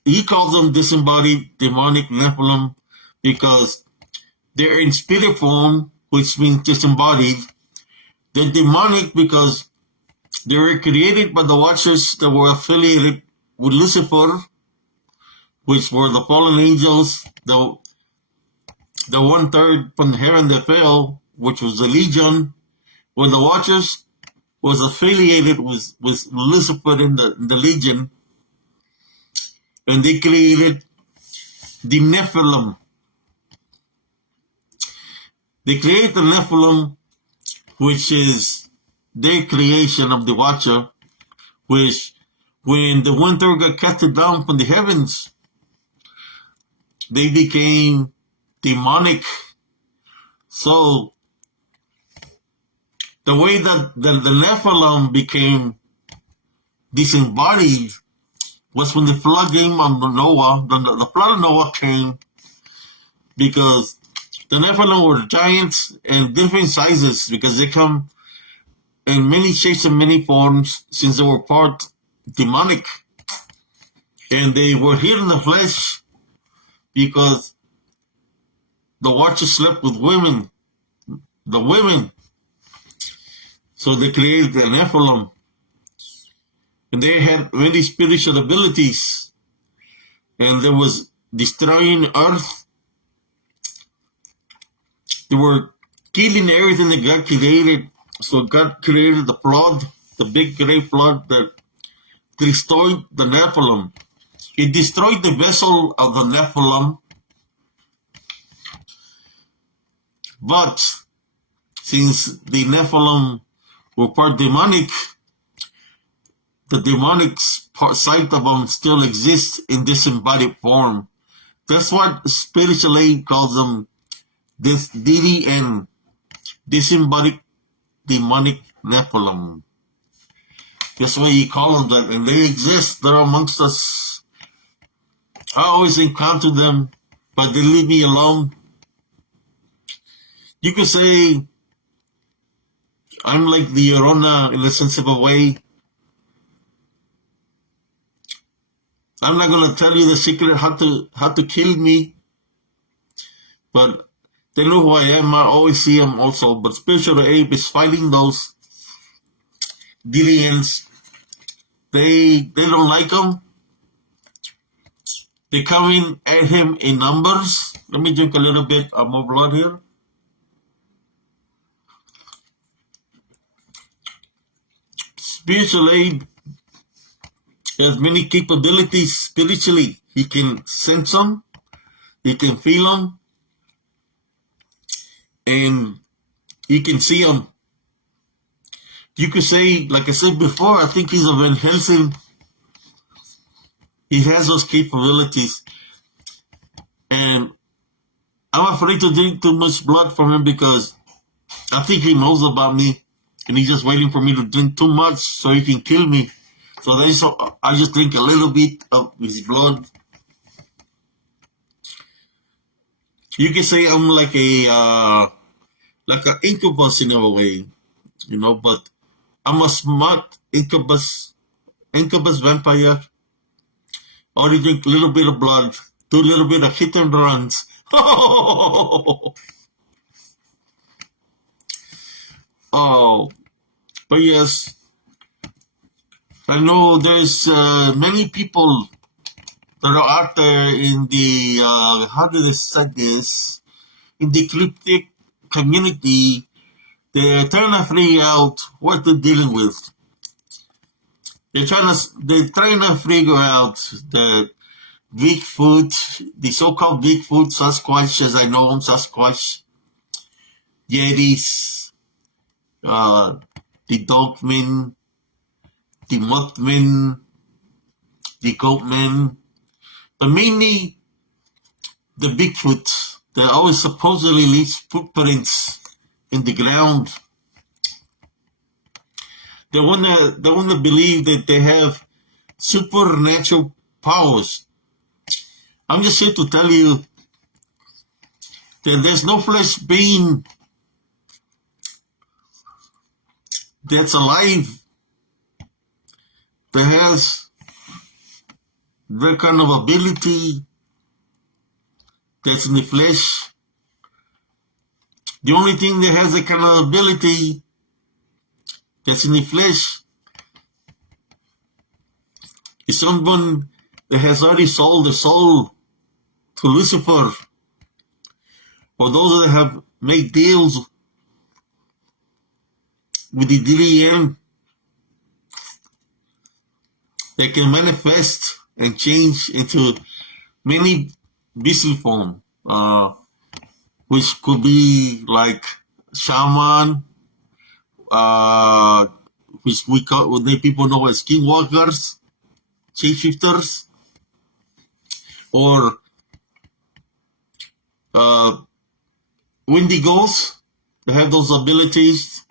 he calls them disembodied demonic Nephilim because they're in spirit form, which means disembodied. They're demonic because they were created by the Watchers that were affiliated with Lucifer, which were the fallen angels, the 1/3 from heaven that fell, which was the Legion, when the Watchers was affiliated with Lucifer in the Legion, and they created the Nephilim. They created the Nephilim, which is their creation of the Watcher, which when the 1/3 got casted down from the heavens, they became demonic. So the way that the Nephilim became disembodied was when the flood came on Noah. The flood of Noah came because the Nephilim were giants in different sizes because they come in many shapes and many forms since they were part demonic. And they were here in the flesh because the Watchers slept with women. The women. So they created the Nephilim. And they had many spiritual abilities. And there was destroying earth. They were killing everything that God created. So God created the flood, the big great flood that destroyed the Nephilim. It destroyed the vessel of the Nephilim. But since the Nephilim were part demonic, the demonic side of them still exists in disembodied form. That's what spiritual aid calls them, this DDN, disembodied demonic Nephilim. That's why you call them that, and they exist. They're amongst us. I always encounter them, but they leave me alone. You could say I'm like the Llorona in a sense of a way. I'm not gonna tell you the secret how to kill me, but they know who I am. I always see them also. But spiritual ape is fighting those Gideons. They don't like him. They come in at him in numbers. Let me drink a little bit of more blood here. Spiritual aid has many capabilities spiritually. He can sense them, he can feel them, and he can see them. You could say, like I said before, I think he's a Van Helsing. He has those capabilities. And I'm afraid to drink too much blood from him because I think he knows about me. And he's just waiting for me to drink too much so he can kill me. So I just drink a little bit of his blood. You can say I'm like an incubus in a way, but I'm a smart incubus vampire. Only drink a little bit of blood, do a little bit of hit and runs, Oh, but yes, I know there's many people that are out there in the, how do they say this, in the cryptic community. They're trying to figure out what they're dealing with. They're trying to figure out the Bigfoot, the so-called Bigfoot, Sasquatch, as I know them, Sasquatch, Yetis, uh, the Dogmen, the Mothman, the Goatman, but mainly the Bigfoot that always supposedly leaves footprints in the ground. They wanna believe that they have supernatural powers. I'm just here to tell you that there's no flesh being that's alive that has that kind of ability that's in the flesh. The only thing that has that kind of ability that's in the flesh is someone that has already sold the soul to Lucifer, or those that have made deals with the DDM that can manifest and change into many beastly form, which could be like shaman, which what people know as skinwalkers, shapeshifters, or Wendigos. They have those abilities.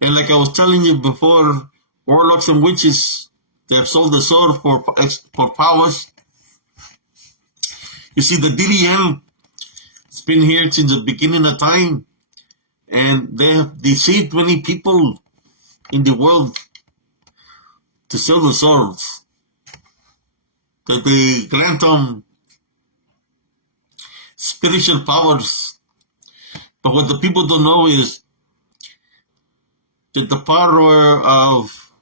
And like I was telling you before, warlocks and witches, they have sold the sword for powers. You see, the DDM has been here since the beginning of time, and they have deceived many people in the world to sell the swords. That they grant them spiritual powers. But what the people don't know is that the power of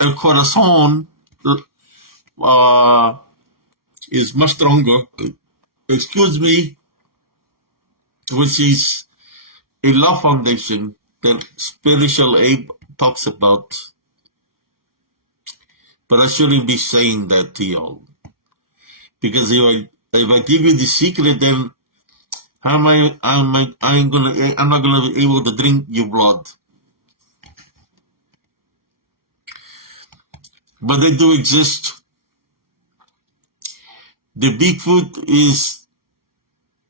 El Corazon is much stronger. Excuse me, which is a love foundation that Spiritual Abe talks about. But I shouldn't be saying that to y'all, because if I give you the secret, then I'm not gonna be able to drink your blood. But they do exist. The Bigfoot is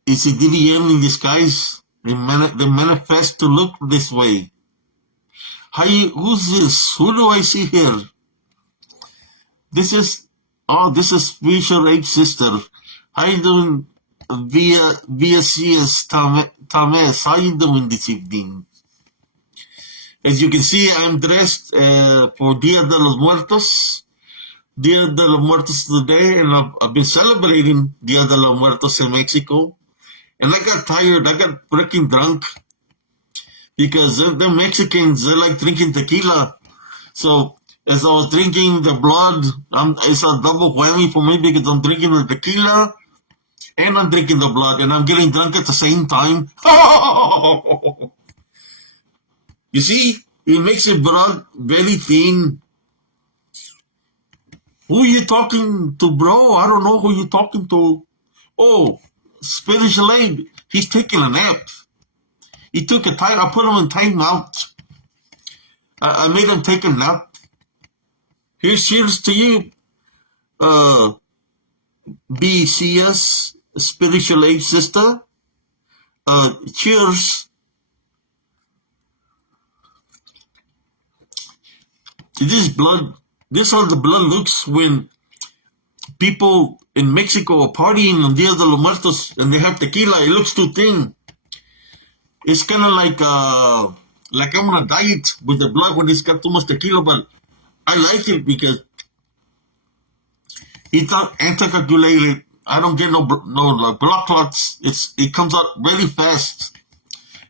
a DDM in disguise. They manifest to look this way. Who's this? Who do I see here? This is Spiritual Ape Sister. How you doing, via CS Tames? How you doing this evening? As you can see, I'm dressed for Dia de los Muertos. Dia de los Muertos today, and I've been celebrating Dia de los Muertos in Mexico. And I got tired. I got freaking drunk because the Mexicans, they like drinking tequila. So as I was drinking the blood, it's a double whammy for me because I'm drinking the tequila and I'm drinking the blood, and I'm getting drunk at the same time. You see, it makes the blood very thin. Who are you talking to, bro? I don't know who you're talking to. Oh, Spiritual Abe. He's taking a nap. He took a time. I put him in time out. I made him take a nap. Cheers to you, BCS, Spiritual Abe Sister. Cheers. This is how the blood looks when people in Mexico are partying on Dia de los Muertos and they have tequila. It looks too thin. It's kind of like I'm on a diet with the blood when it's got too much tequila, but I like it because it's not anticoagulated I don't get no like blood clots. It comes out very fast,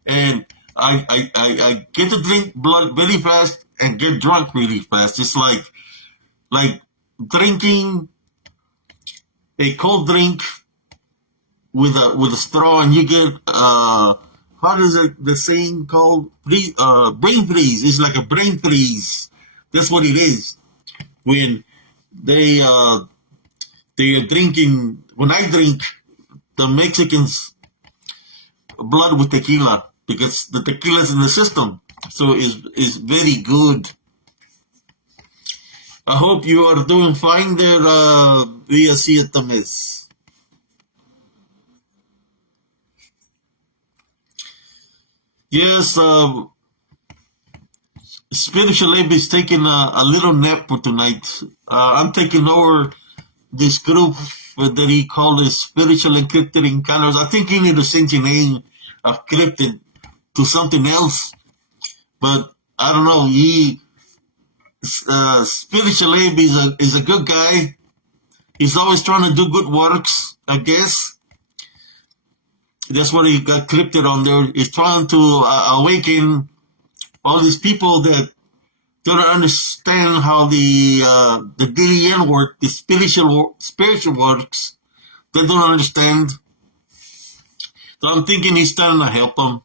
and I get to drink blood very fast and get drunk really fast. It's like drinking a cold drink with a straw, and you get how does it the saying called brain freeze? It's like a brain freeze. That's what it is when they uh, they are drinking. When I drink the Mexicans blood with tequila because the tequila is in the system, so it's very good. I hope you are doing fine there, via Vietnamese. Yes, Spiritual Abe is taking a little nap for tonight. I'm taking over this group that he called his Spiritual Encrypted Encounters. I think he need to change the name of cryptid to something else, but I don't know. Spiritual Abe is a good guy. He's always trying to do good works, I guess. That's what he got cryptid on there. He's trying to awaken all these people that don't understand how the DDN work, the spiritual works. They don't understand. So I'm thinking he's trying to help them.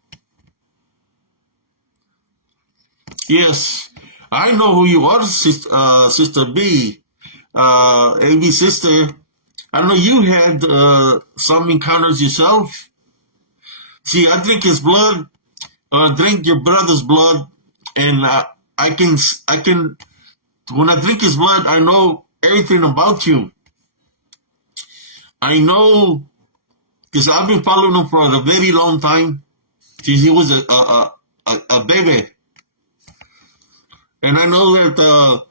Yes, I know who you are, Sister B. AB sister. I know you had some encounters yourself. See, I drink his blood, drink your brother's blood, and I can, when I drink his blood, I know everything about you. I know, because I've been following him for a very long time, since he was a baby. And I know that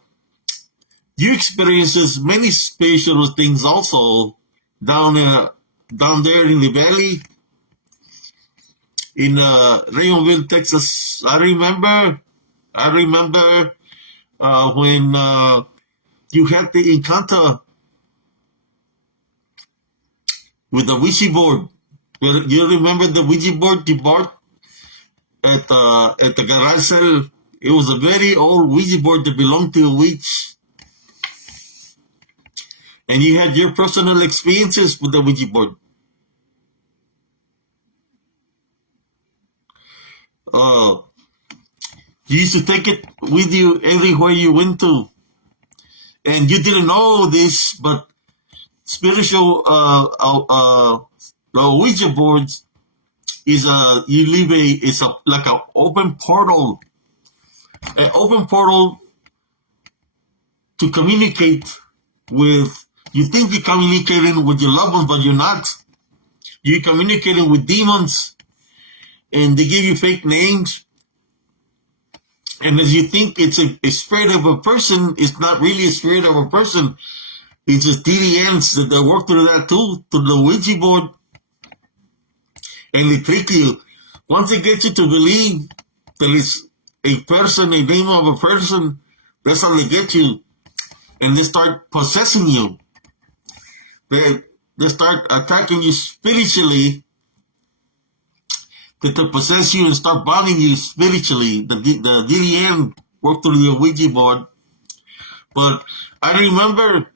you experiences many spiritual things also down there in the valley in Raymondville, Texas. I remember when you had the encounter with the Ouija board. You remember the Ouija board you bought at the garage sale? It was a very old Ouija board that belonged to a witch. And you had your personal experiences with the Ouija board. Uh, you used to take it with you everywhere you went to. And you didn't know this, but spiritual Ouija boards is it's like an open portal. An open portal to communicate with, you think you're communicating with your loved ones, but you're not. You're communicating with demons, and they give you fake names. And as you think it's a spirit of a person, it's not really a spirit of a person. It's just DDNs that they work through that too, through the Ouija board. And they trick you. Once they get you to believe that it's a person, a name of a person, that's how they get you. And they start possessing you. They start attacking you spiritually, that they possess you and start bombing you spiritually. The DDN worked through the Ouija board. But I remember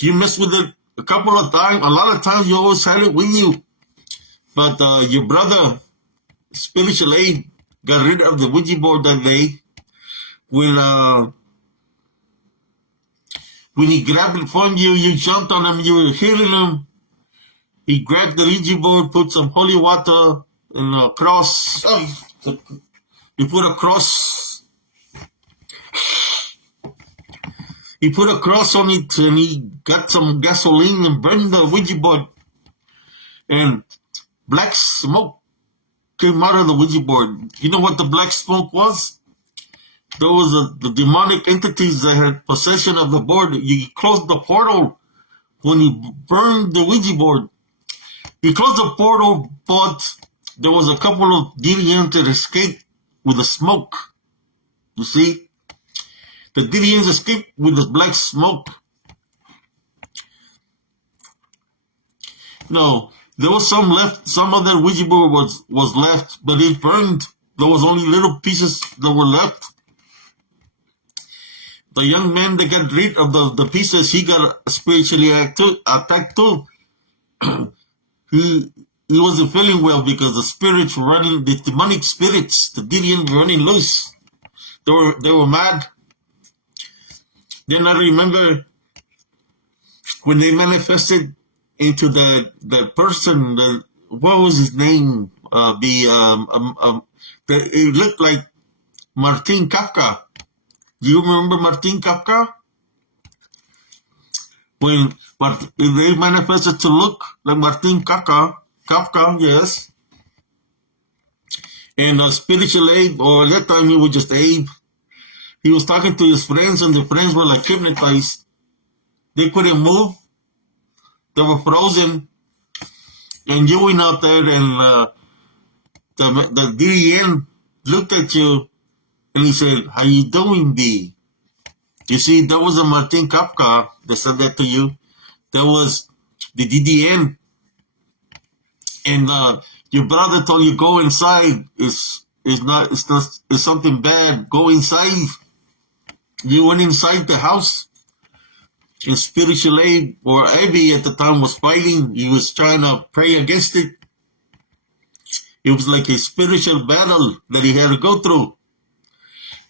you messed with it a couple of times. A lot of times you always had it with you. But your brother, Spiritual Aid, got rid of the Ouija board that day when he grabbed it from you, you jumped on him, you were hitting him. He grabbed the Ouija board, put some holy water and a cross. He put a cross. He put a cross on it, and he got some gasoline and burned the Ouija board. And black smoke came out of the Ouija board. You know what the black smoke was? Those are the demonic entities that had possession of the board. You closed the portal when you burned the Ouija board. You closed the portal, but there was a couple of DDNs that escaped with the smoke. You see? The DDNs escaped with the black smoke. No, there was some left. Some of that Ouija board was left, but it burned. There was only little pieces that were left. The young man that got rid of the pieces, he got spiritually attacked too. he he wasn't feeling well because the spirits were running, the demonic spirits, the demon were running loose. They were mad. Then I remember when they manifested into the person, what was his name? It looked like Martin Kafka. Do you remember Martin Kafka? But they manifested to look like Martin Kafka, yes. And spiritual Abe, or at that time he was just Abe. He was talking to his friends, and the friends were like hypnotized. They couldn't move. They were frozen. And you went out there, and the DN looked at you, and he said, "How you doing, B?" You see, that was a Martin Kafka that said that to you. That was the DDN. And your brother told you go inside. It's something bad. Go inside. You went inside the house. And spiritual Abe, or Abby at the time, was fighting. He was trying to pray against it. It was like a spiritual battle that he had to go through.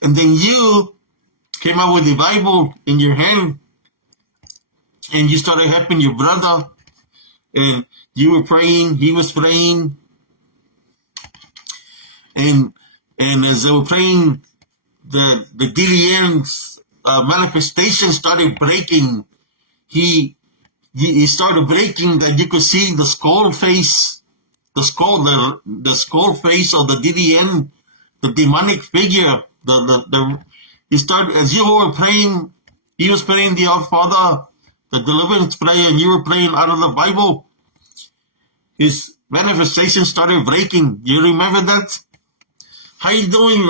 And then you came out with the Bible in your hand, and you started helping your brother, and you were praying, he was praying, and as they were praying, the DDN's manifestation started breaking. He started breaking, that you could see the skull face, the skull face of the DDN, the demonic figure. He started, as you were praying, he was praying the Our Father, the deliverance prayer, and you were praying out of the Bible. His manifestation started breaking. You remember that? How you doing?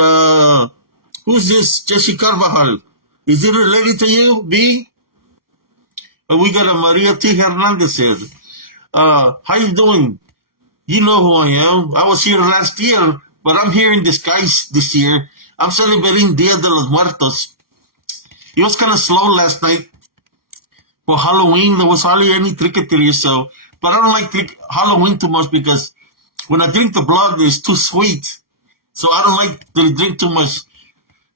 Who's this? Jesse Carvajal. Is it related to you, B? We got a Maria T. Hernandez here. How you doing? You know who I am. I was here last year, but I'm here in disguise this year. I'm celebrating Dia de los Muertos. It was kind of slow last night. For Halloween, there was hardly any trick-or-treaters, so, but I don't like Halloween too much because when I drink the blood, it's too sweet. So I don't like to drink too much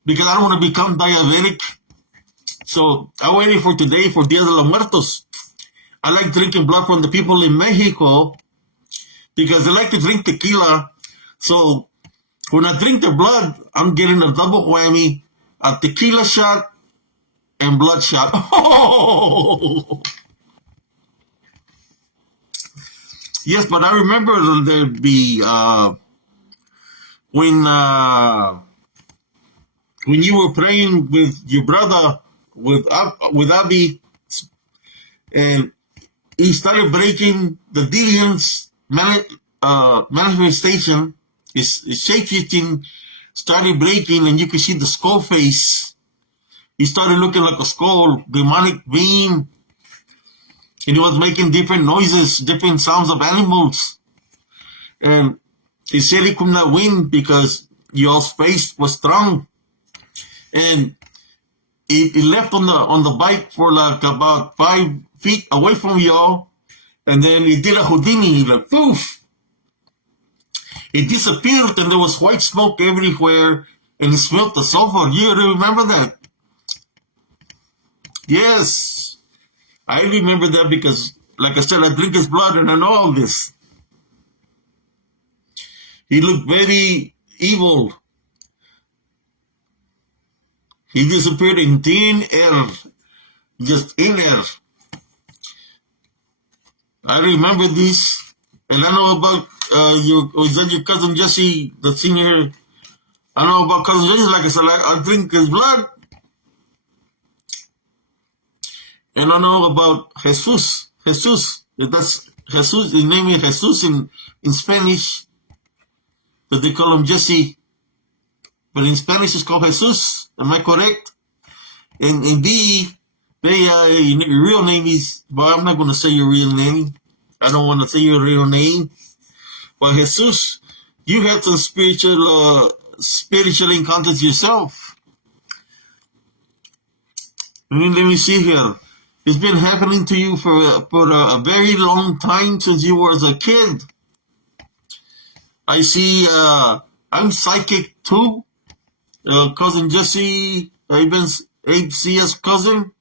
because I don't want to become diabetic. So I waited for today for Dia de los Muertos. I like drinking blood from the people in Mexico because they like to drink tequila. So when I drink their blood, I'm getting a double whammy, a tequila shot and blood shot. Oh! Yes, but I remember there'd be when you were praying with your brother, with Abby, and he started breaking the Dillian's manifestation. His shape-shifting started breaking, and you could see the skull face. He started looking like a skull, demonic being, and he was making different noises, different sounds of animals. And he said he could not win because your face was strong. And he left on the bike for like about 5 feet away from y'all, and then he did a Houdini, like poof. It disappeared, and there was white smoke everywhere, and it smelled the sulfur. You remember that? Yes, I remember that because, like I said, I drink his blood and I know all this. He looked very evil. He disappeared in thin air, just in air. I remember this, and I know about your cousin Jesse, the senior. I know about cousin Jesse. Like I said, I drink his blood. And I know about Jesus. That's Jesus. His name is Jesus in Spanish. But they call him Jesse. But in Spanish it's called Jesus. Am I correct? And B, your real name is, well, I'm not going to say your real name. I don't want to say your real name, but Jesus, you have some spiritual encounters yourself. Let me see here. It's been happening to you for a very long time since you were a kid. I see. I'm psychic too. Cousin Jesse, Abe's cousin.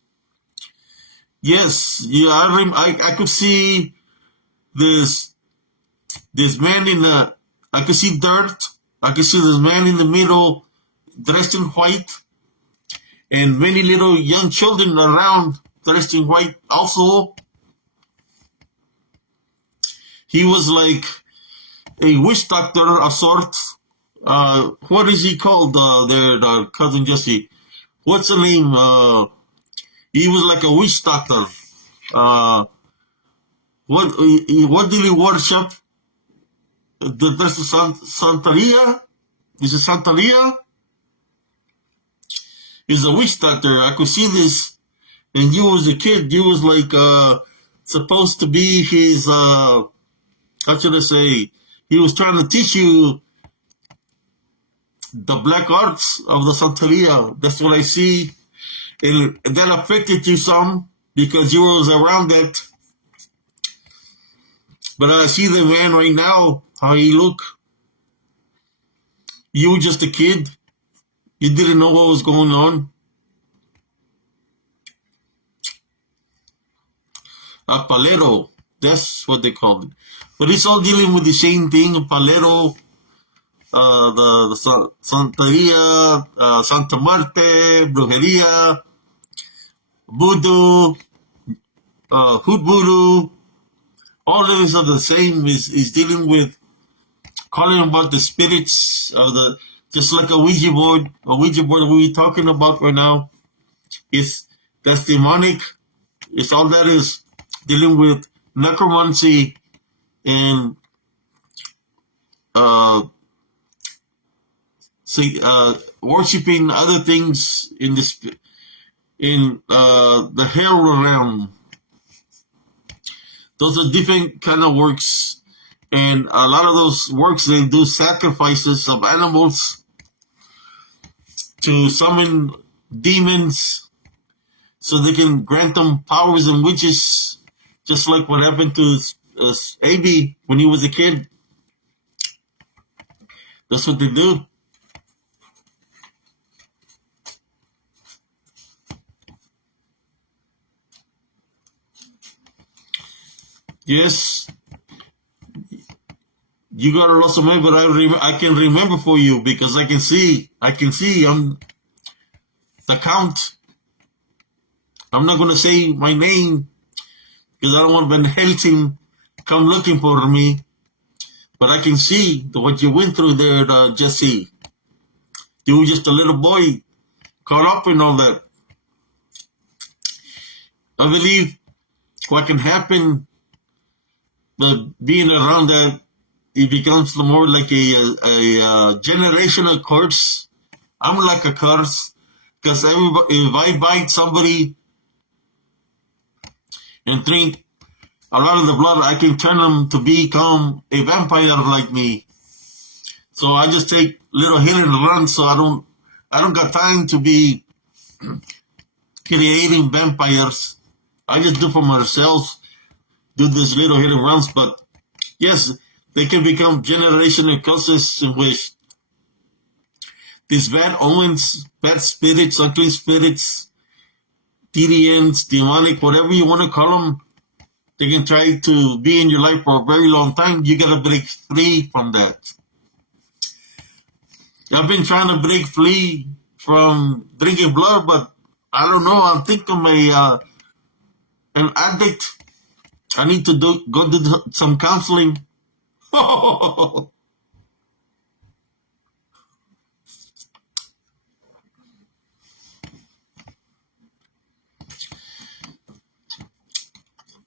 Yes, yeah. I could see this man in the. I could see dirt. I could see this man in the middle, dressed in white, and many little young children around dressed in white. Also, he was like a witch doctor of sorts. What is he called? The cousin Jesse. What's the name? He was like a witch doctor. Uh, what did he worship? There's the Santeria. Is it Santeria? He's a witch doctor. I could see this. And you was a kid. You was like supposed to be his. How should I say? He was trying to teach you the black arts of the Santeria. That's what I see. And that affected you some because you was around it. But I see the man right now, how he look. You were just a kid. You didn't know what was going on. A palero. That's what they call it. But it's all dealing with the same thing. Palero, the Santeria, Santa Muerte, Brujeria, Voodoo, Hood Voodoo. All of these are the same. Is dealing with calling about the spirits of the, just like a Ouija board. A Ouija board we're talking about right now. That's demonic. It's all that is dealing with necromancy and worshiping other things in the hell realm. Those are different kind of works, and a lot of those works they do sacrifices of animals to summon demons, so they can grant them powers and witches, just like what happened to AB when he was a kid. That's what they do. Yes, you got a lot of money, but I can remember for you because I can see I'm the count. I'm not gonna say my name because I don't want Van Helsing come looking for me. But I can see what you went through there, Jesse. You were just a little boy caught up in all that. I believe what can happen, being around that, it becomes more like a generational curse. I'm like a curse because if I bite somebody and drink a lot of the blood, I can turn them to become a vampire like me. So I just take little hit and run. So I don't got time to be creating vampires. I just do for myself, do this little hit and runs. But yes, they can become generational curses in which these bad omens, bad spirits, unclean spirits, TDNs, demonic, whatever you want to call them, they can try to be in your life for a very long time. You gotta break free from that. I've been trying to break free from drinking blood, but I don't know. I think I'm an addict. I need to go do some counseling.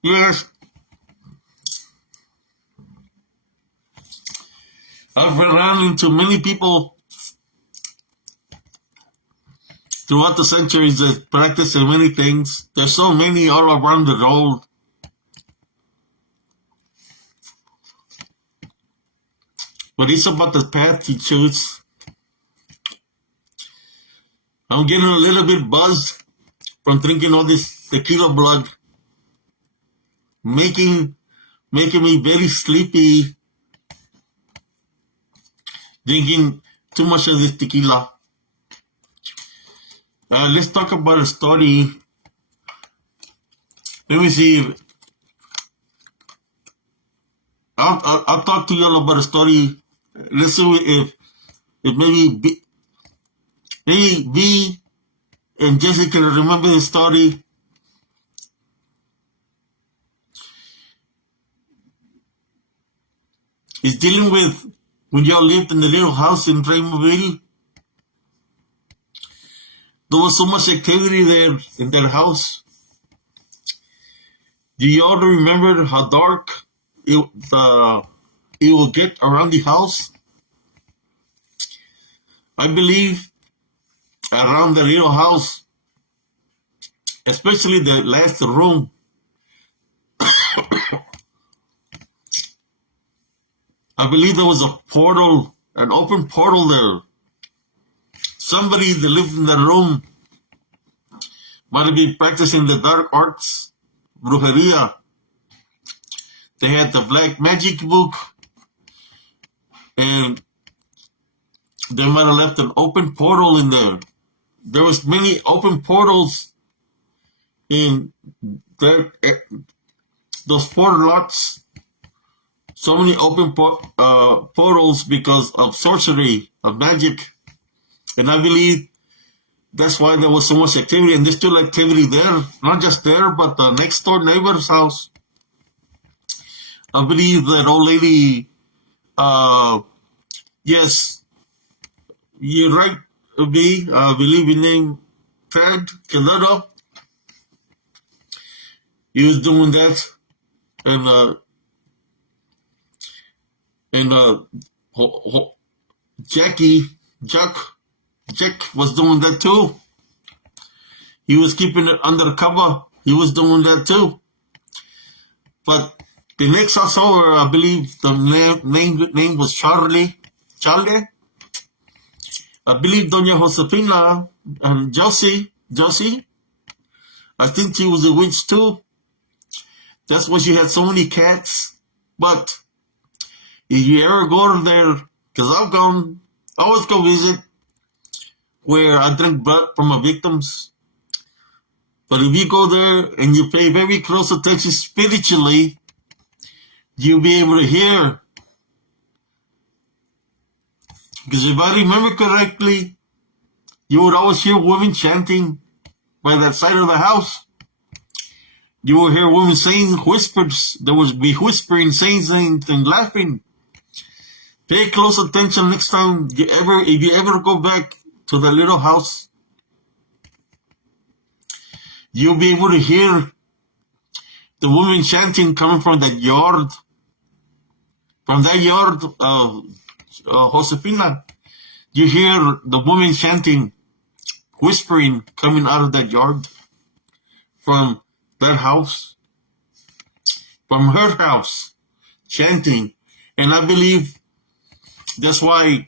Yes. I've run into many people throughout the centuries that practice many things. There's so many all around the world. but it's about the path you choose. I'm getting a little bit buzzed from drinking all this tequila blood, making me very sleepy, drinking too much of this tequila. Let's talk about a story. Let me see. I'll talk to y'all about a story. Let's see if maybe B and Jesse can remember the story. It's dealing with when y'all lived in the little house in Raymondville. There was so much activity there in that house. Do y'all remember how dark it will get around the house? I believe around the little house, especially the last room, I believe there was a portal, an open portal there. Somebody that lived in that room might have been practicing the dark arts, brujeria. They had the black magic book, and they might have left an open portal in there. There was many open portals in those 4 lots. So many open portals because of sorcery, of magic. And I believe that's why there was so much activity, and there's still activity there. Not just there, but the next door neighbor's house. I believe that old lady, yes, you're right, B. I believe his name, Ted Calero. He was doing that, and Jack was doing that too. He was keeping it under cover. He was doing that too. But the next house over, I believe the name was Charlie. I believe Doña Josefina and Josie. I think she was a witch too. That's why she had so many cats. But if you ever go there, because I always go visit where I drink blood from my victims. But if you go there and you pay very close attention spiritually, you'll be able to hear. Because if I remember correctly, you would always hear women chanting by that side of the house. You will hear women saying whispers. There would be whispering, saying things, and laughing. Pay close attention next time if you ever go back to the little house. You'll be able to hear the women chanting coming from that yard. From that yard of Josefina, you hear the woman chanting, whispering coming out of that yard. From that house. From her house. Chanting. And I believe that's why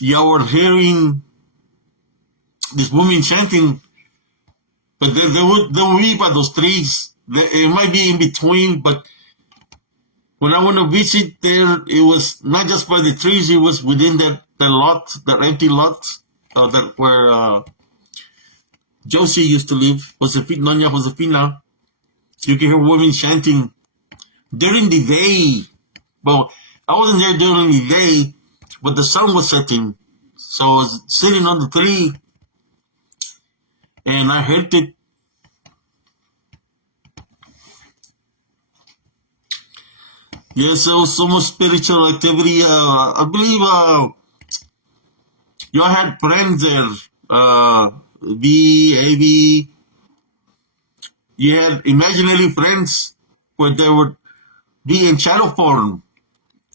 y'all were hearing this woman chanting, but they won't be by those trees. It might be in between, but when I went to visit there, it was not just by the trees, it was within that lot, that empty lot, that where Josie used to live, Doña Josefina. You can hear women chanting during the day. But I wasn't there during the day, but the sun was setting. So I was sitting on the tree, and I heard it. Yes, there was so much spiritual activity. I believe you all had friends there. B, A-B. You had imaginary friends where they would be in shadow form.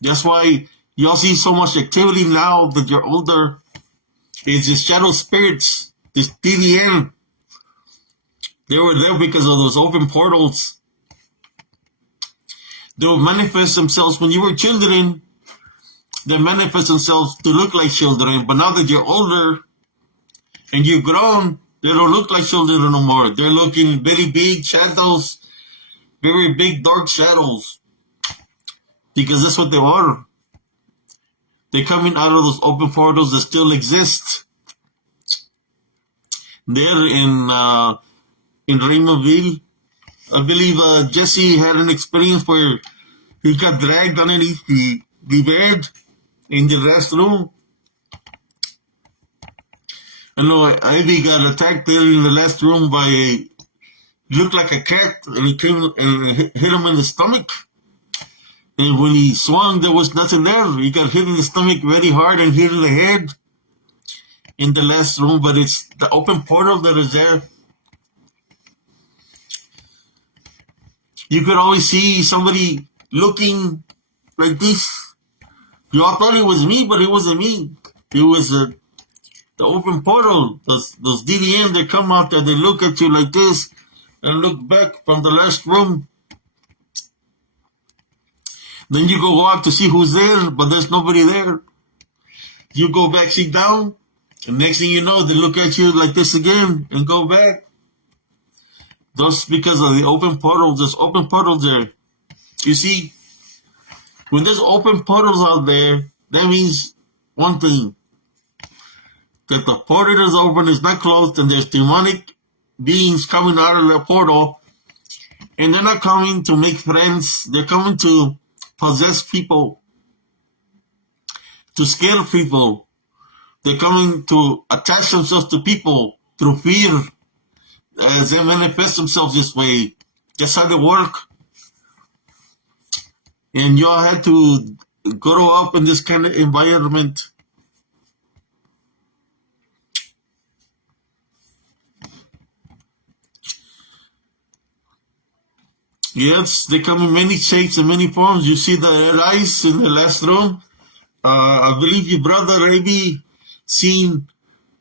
That's why you all see so much activity now that you're older. It's the shadow spirits, this TDM. They were there because of those open portals. They would manifest themselves when you were children. they manifest themselves to look like children. But now that you're older and you've grown, they don't look like children no more. They're looking very big shadows, very big dark shadows, because that's what they are. They're coming out of those open portals that still exist. There in Raymondville, I believe Jesse had an experience where he got dragged underneath the bed in the restroom. I know Ivy got attacked there in the last room by looked like a cat, and he came and hit him in the stomach. And when he swung, there was nothing there. He got hit in the stomach very hard and hit in the head in the last room, but it's the open portal that is there. You could always see somebody looking like this. You all thought it was me, but it wasn't me. It was the open portal. Those DDM, they come out there, they look at you like this and look back from the last room. Then you go out to see who's there, but there's nobody there. You go back, sit down, and next thing you know, they look at you like this again and go back. That's because of the open portals. There's open portals there. You see, when there's open portals out there, that means one thing, that the portal is open, it's not closed, and there's demonic beings coming out of the portal, and they're not coming to make friends. They're coming to possess people, to scare people. They're coming to attach themselves to people through fear as they manifest themselves this way. That's how they work. And you all had to grow up in this kind of environment. Yes, they come in many shapes and many forms. You see the red eyes in the last room. I believe your brother maybe seen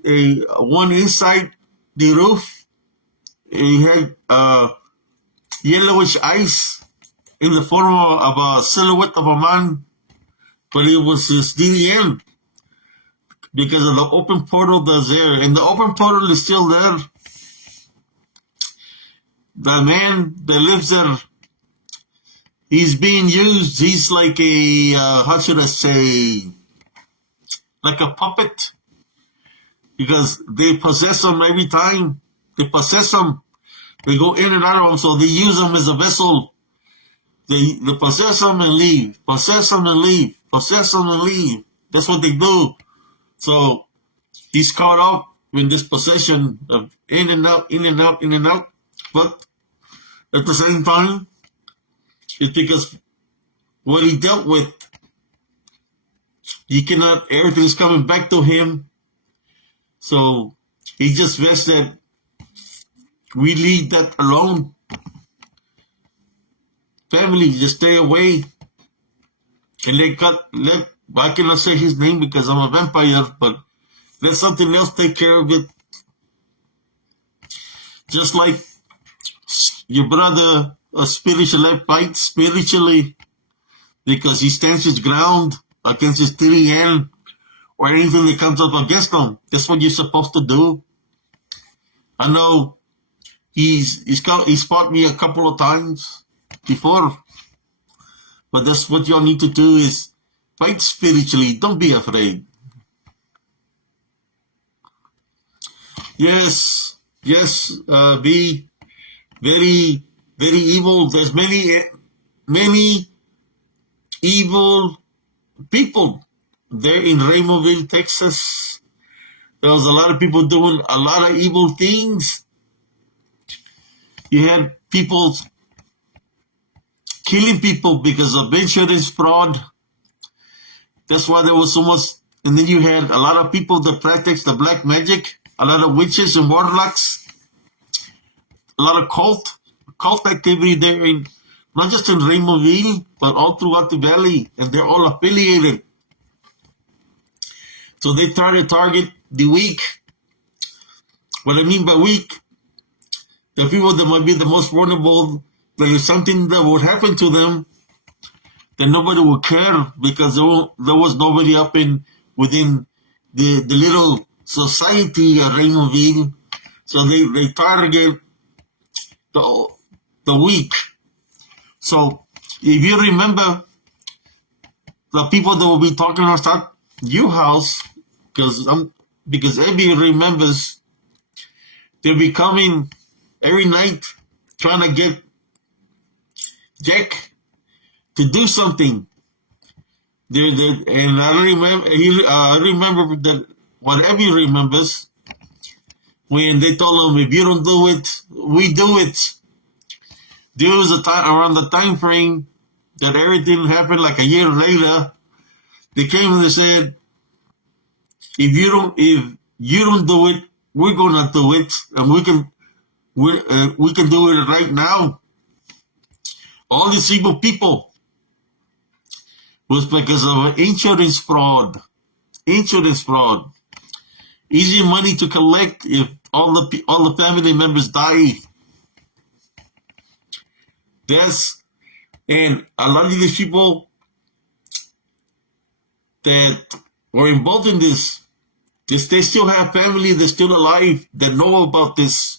one inside the roof. He had yellowish eyes in the form of a silhouette of a man, but it was his DDM because of the open portal that's there. And the open portal is still there. The man that lives there, he's being used. He's like a, how should I say, like a puppet. Because they possess him every time. They possess him. They go in and out of him, so they use him as a vessel. They possess him and leave. Possess him and leave. Possess him and leave. That's what they do. So he's caught up in this possession of in and out, in and out, in and out. But at the same time, it's because what he dealt with, he cannot, everything's coming back to him. So he just wishes that we leave that alone. Family, just stay away. And I cannot say his name because I'm a vampire, but let something else take care of it. Just like your brother, a spiritual life fights spiritually because he stands his ground against his 3N or anything that comes up against him. That's what you're supposed to do. I know he's fought me a couple of times before, but that's what y'all need to do is fight spiritually. Don't be afraid. Yes, be very, very evil. There's many evil people there in Raymondville, Texas. There was a lot of people doing a lot of evil things. You had people killing people because of insurance fraud. That's why there was so much. And then you had a lot of people that practice the black magic, a lot of witches and warlocks, a lot of cult activity there, in not just in Raymondville, but all throughout the valley, and they're all affiliated. So they try to target the weak. What I mean by weak, the people that might be the most vulnerable, that if something that would happen to them, that nobody would care because there was nobody up in within the little society at Raymondville. So they target the the weak. So if you remember the people that will be talking about your house, because Abby remembers they'll be coming every night trying to get Jack to do something. And I remember that what Abby remembers when they told him, if you don't do it, we do it. There was a time around the time frame that everything happened like a year later. They came and they said, if you don't do it, we're gonna do it, and we can do it right now. All these evil people was because of insurance fraud. Insurance fraud. Easy money to collect if all the family members die. And a lot of these people that were involved in this, they still have family that's still alive that know about this.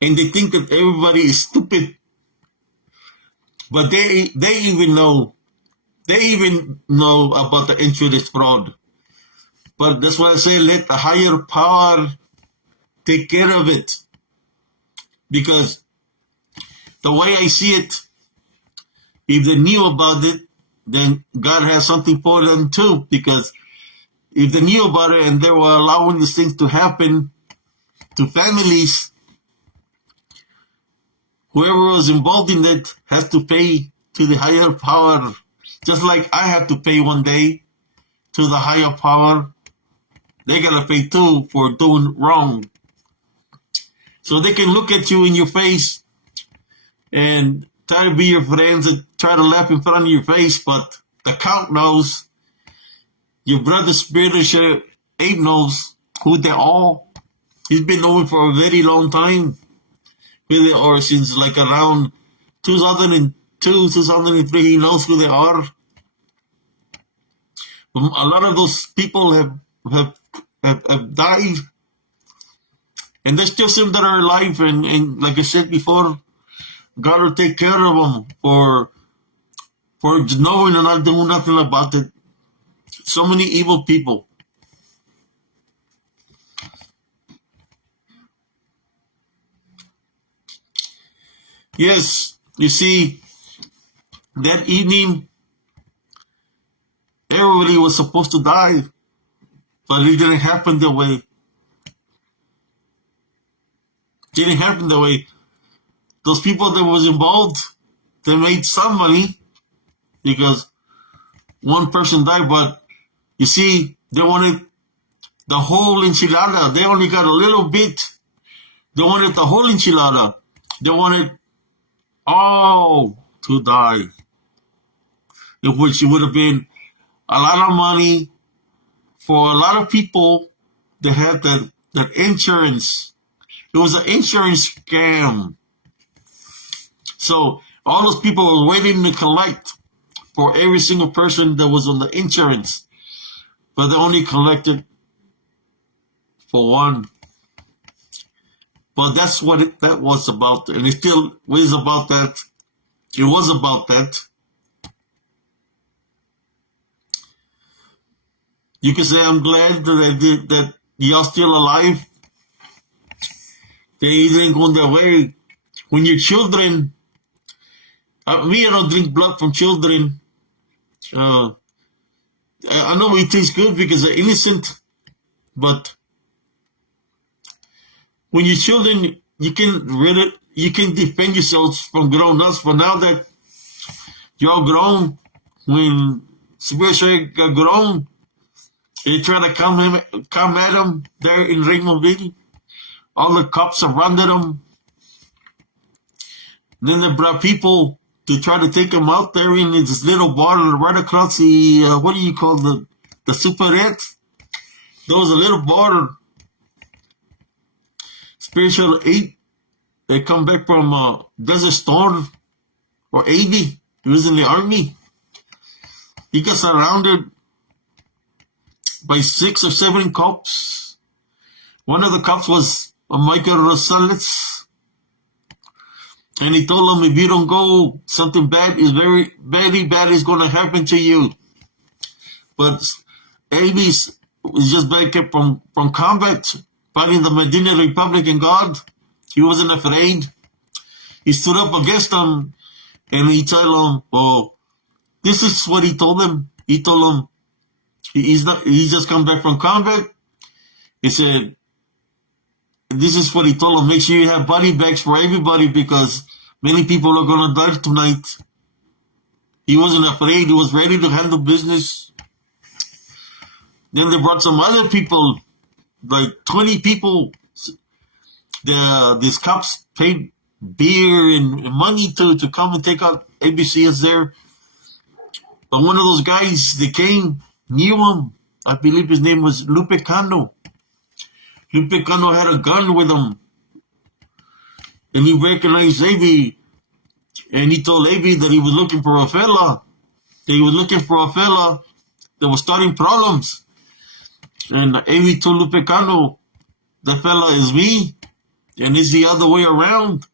And they think that everybody is stupid. But they even know about the insurance fraud. But that's why I say let the higher power take care of it. Because the way I see it, if they knew about it, then God has something for them too. Because if they knew about it and they were allowing these things to happen to families, whoever was involved in it has to pay to the higher power. Just like I have to pay one day to the higher power, they gotta pay too for doing wrong. So they can look at you in your face and try to be your friends and try to laugh in front of your face, but the count knows, your brother spiritual Abe knows who they are. He's been knowing for a very long time who they are, since like around 2002, 2003, he knows who they are. A lot of those people have died, and there's still some that are alive, and like I said before, God will take care of them for knowing and not doing nothing about it. So many evil people. Yes, you see, that evening, everybody was supposed to die, but it didn't happen that way. It didn't happen that way. Those people that was involved, they made some money because one person died, but you see, they wanted the whole enchilada. They only got a little bit. They wanted the whole enchilada. They wanted all to die, in which it would have been a lot of money for a lot of people that had that insurance. It was an insurance scam. So all those people were waiting to collect for every single person that was on the insurance, but they only collected for one. But that's what that was about, and it still was about that. It was about that. You can say, I'm glad that y'all still alive. They didn't go their way. When your children, me, I don't drink blood from children. I know it tastes good because they're innocent, but when your children, you can defend yourselves from grown-ups. But now that you're grown, when spiritually got grown, they try to come at them there in Raymondville. All the cops surrounded them. Then they brought people to try to take them out there in this little bar right across the, what do you call the Superette? There was a little bar. Spiritual 8, they come back from Desert Storm, or 80, He was in the army. He got surrounded by 6 or 7 cops. One of the cops was Michael Rosales. And he told him, if you don't go, something bad is very bad is going to happen to you. But Avis was just back from combat, fighting the Medina Republican Guard. He wasn't afraid. He stood up against them, and he told them, well, this is what he told them. He told them, he's just come back from combat. He said, this is what he told them, make sure you have body bags for everybody because many people are going to die tonight. He wasn't afraid. He was ready to handle business. Then they brought some other people, like 20 people. These cops paid beer and money to come and take out ABCs there. But one of those guys, they came, knew him. I believe his name was Lupe Cano. Lupe Cano had a gun with him. And he recognized Avi. And he told Avi that he was looking for a fella. That he was looking for a fella that was starting problems. And Avi told Lupe Cano, the fella is me. And it's the other way around.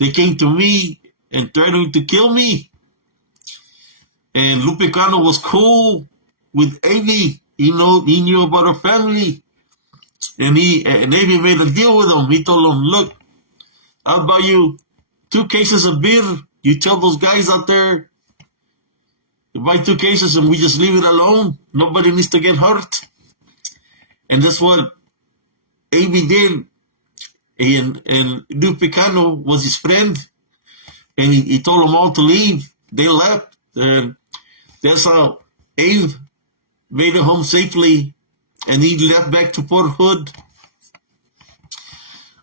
They came to me and threatened to kill me. And Lupe Cano was cool with Avi. He knew about her family. And Avi made a deal with him. He told him, look, I'll buy you 2 cases of beer. You tell those guys out there to buy 2 cases and we just leave it alone. Nobody needs to get hurt. And that's what Avi did. And Lupe Cano was his friend. And he told them all to leave. They left. And that's how Abe made it home safely. And he left back to Fort Hood.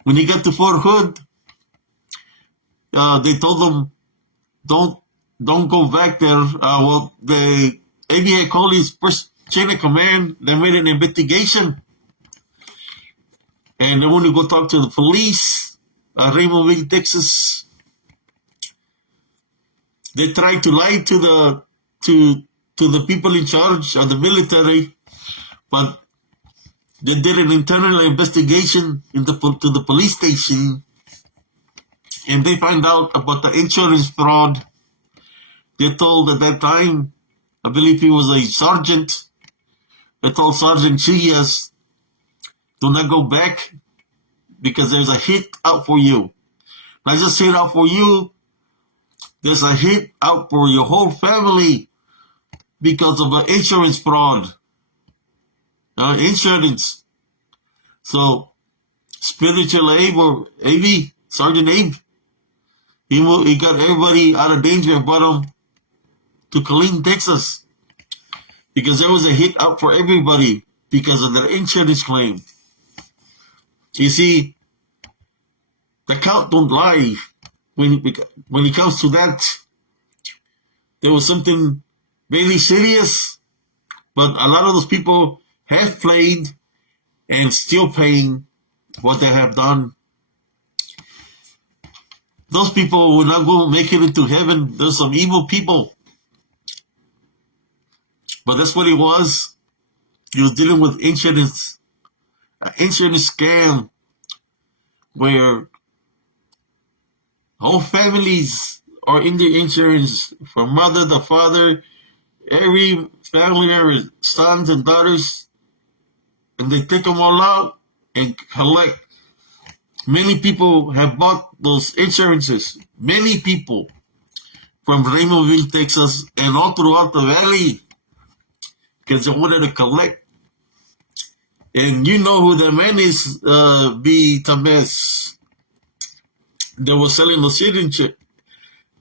When he got to Fort Hood, they told him, don't go back there. Abe had called his first chain of command. They made an investigation. And they wanted to go talk to the police, Raymondville, Texas. They tried to lie to the people in charge of the military, but they did an internal investigation to the police station, and they found out about the insurance fraud. They told at that time, I believe he was a sergeant, they told Sergeant Chias, do not go back because there's a hit out for you. Not just hit out for you, there's a hit out for your whole family because of an insurance fraud. Insurance. So, Spiritual Abe or Abe, Sergeant Abe, he got everybody out of danger and brought them to Killeen, Texas. Because there was a hit out for everybody because of their insurance claim. You see, the count don't lie. When it comes to that, there was something very serious, but a lot of those people have played and still paying what they have done. Those people will not go make it into heaven. There's some evil people. But that's what it was. He was dealing with insurance, an insurance scam where whole families are in the insurance, from mother to father, every family, their sons and daughters, and they take them all out and collect. Many people have bought those insurances. Many people from Raymondville, Texas, and all throughout the valley, because they wanted to collect. And you know who the man is, B. Tamez. They were selling those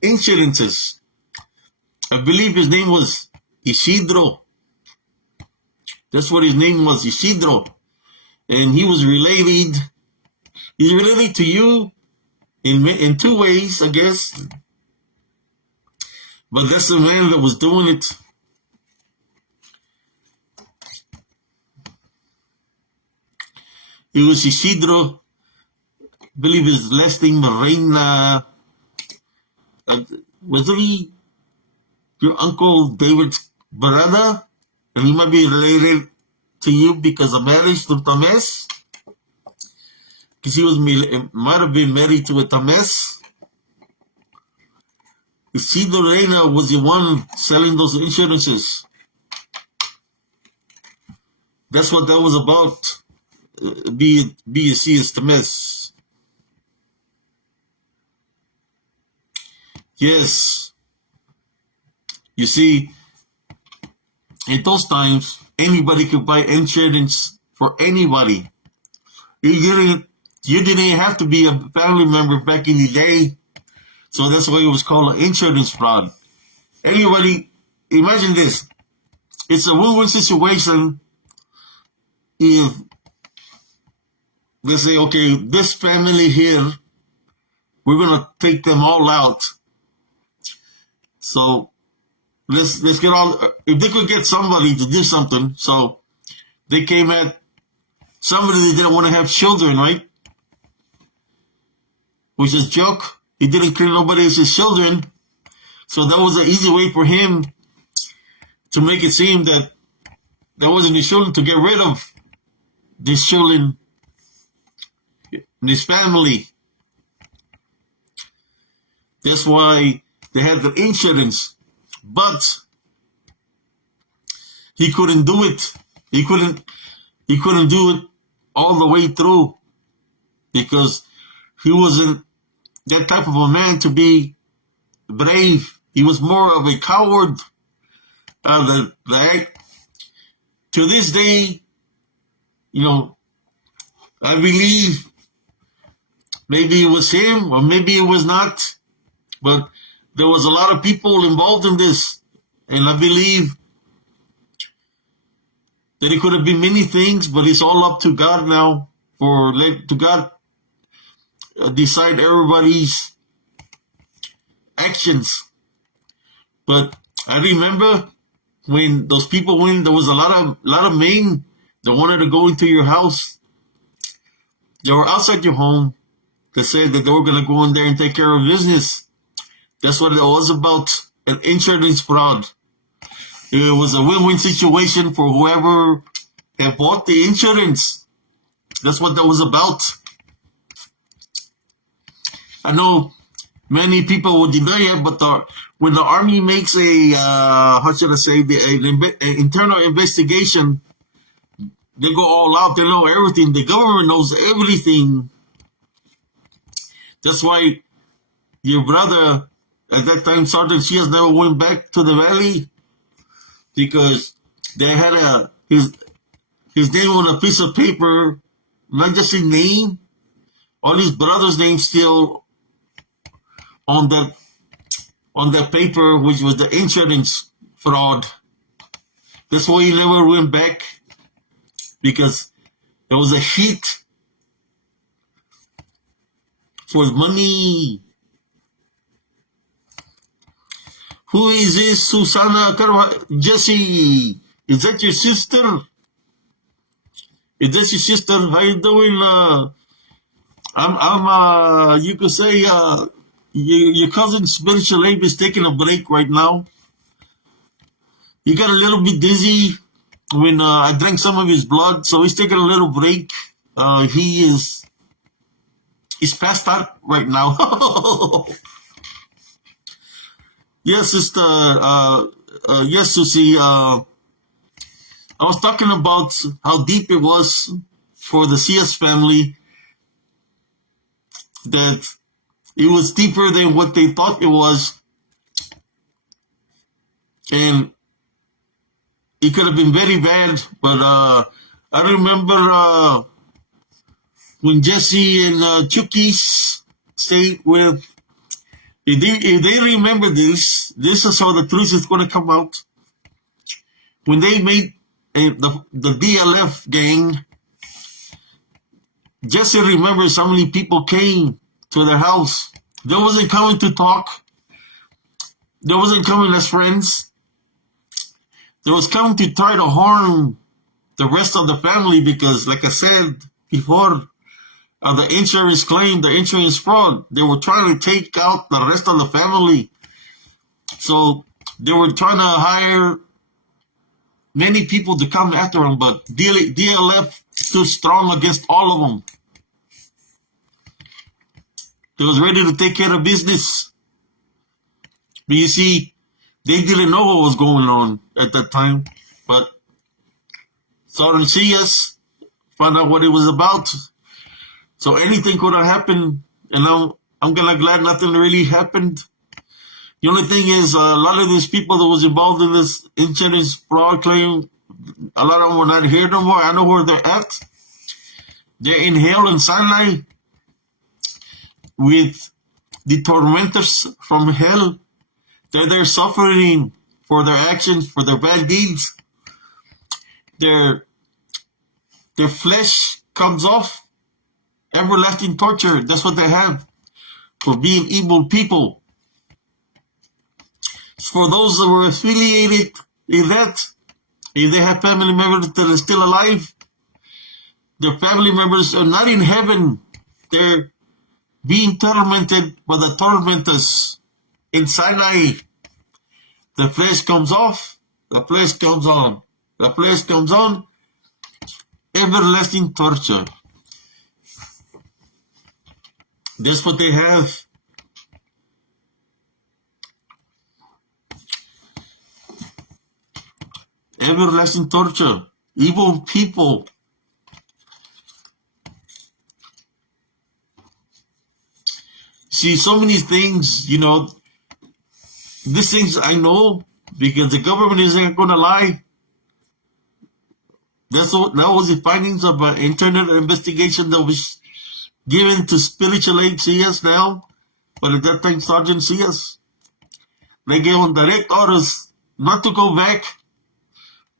insurances. I believe his name was Isidro. That's what his name was, Isidro. And he was related. He's related to you in 2 ways, I guess. But that's the man that was doing it. It was Isidro. I believe his last name, Reina. wasn't he your Uncle David's brother? And he might be related to you because of marriage to Tames? Because might have been married to a Tames. Isidro Reina was the one selling those insurances. That's what that was about. BSC is Tames. Yes. You see, in those times, anybody could buy insurance for anybody. You didn't have to be a family member back in the day. So that's why it was called an insurance fraud. Anybody, imagine this. It's a win-win situation if they say, okay, this family here, we're going to take them all out. So let's get all, if they could get somebody to do something, so they came at somebody that didn't want to have children, right? Which is a joke. He didn't kill nobody as his children. So that was an easy way for him to make it seem that that wasn't his children, to get rid of these children, this family. That's why they had the insurance. But he couldn't do it. He couldn't do it all the way through because he wasn't that type of a man to be brave. He was more of a coward. To this day, I believe maybe it was him or maybe it was not, but there was a lot of people involved in this, and I believe that it could have been many things, but it's all up to God now. To God decide everybody's actions. But I remember when those people went, there was a lot of men that wanted to go into your house. They were outside your home. They said that they were going to go in there and take care of business. That's what it was about, an insurance fraud. It was a win-win situation for whoever had bought the insurance. That's what that was about. I know many people would deny it, but when the Army makes an internal investigation, they go all out. They know everything. The government knows everything. That's why your brother, at that time, Sergeant Shields, never went back to the valley because they had his name on a piece of paper, not just his name, all his brother's name still on that paper, which was the insurance fraud. That's why he never went back, because there was a heat for money. Who is this, Susana Jesse? Is that your sister? Is that your sister? How you doing? You could say, your cousin Spiritual Abe is taking a break right now. He got a little bit dizzy when I drank some of his blood, so he's taking a little break. He's passed out right now. Yes, sister. Yes, Susie. I was talking about how deep it was for the CS family, that it was deeper than what they thought it was. And it could have been very bad, but I remember when Jesse and Chucky stayed with, if they remember this is how the truth is going to come out. When they made the DLF gang, Jesse remembers how many people came to their house. They wasn't coming to talk. They wasn't coming as friends. They was coming to try to harm the rest of the family because, like I said before, the insurance claim, the insurance fraud, they were trying to take out the rest of the family. So they were trying to hire many people to come after him, but DLF stood strong against all of them. They was ready to take care of business. But you see, they didn't know what was going on at that time. But Sergeant Cias found out what it was about. So anything could have happened, and I'm glad nothing really happened. The only thing is, a lot of these people that was involved in this insurance fraud claim, a lot of them were not here no more. I know where they're at. They're in hell and Sinai with the tormentors from hell. They're suffering for their actions, for their bad deeds. Their flesh comes off. Everlasting torture. That's what they have for being evil people. For those that were affiliated in that, if they have family members that are still alive, their family members are not in heaven. They're being tormented by the tormentors in Sinai. The flesh comes off, the flesh comes on, the flesh comes on. Everlasting torture. That's what they have. Everlasting torture. Evil people. See, so many things, these things I know because the government isn't going to lie. That was the findings of an internal investigation that was given to Spiritual Aid CS now, but at that time, Sergeant CS. They gave him direct orders not to go back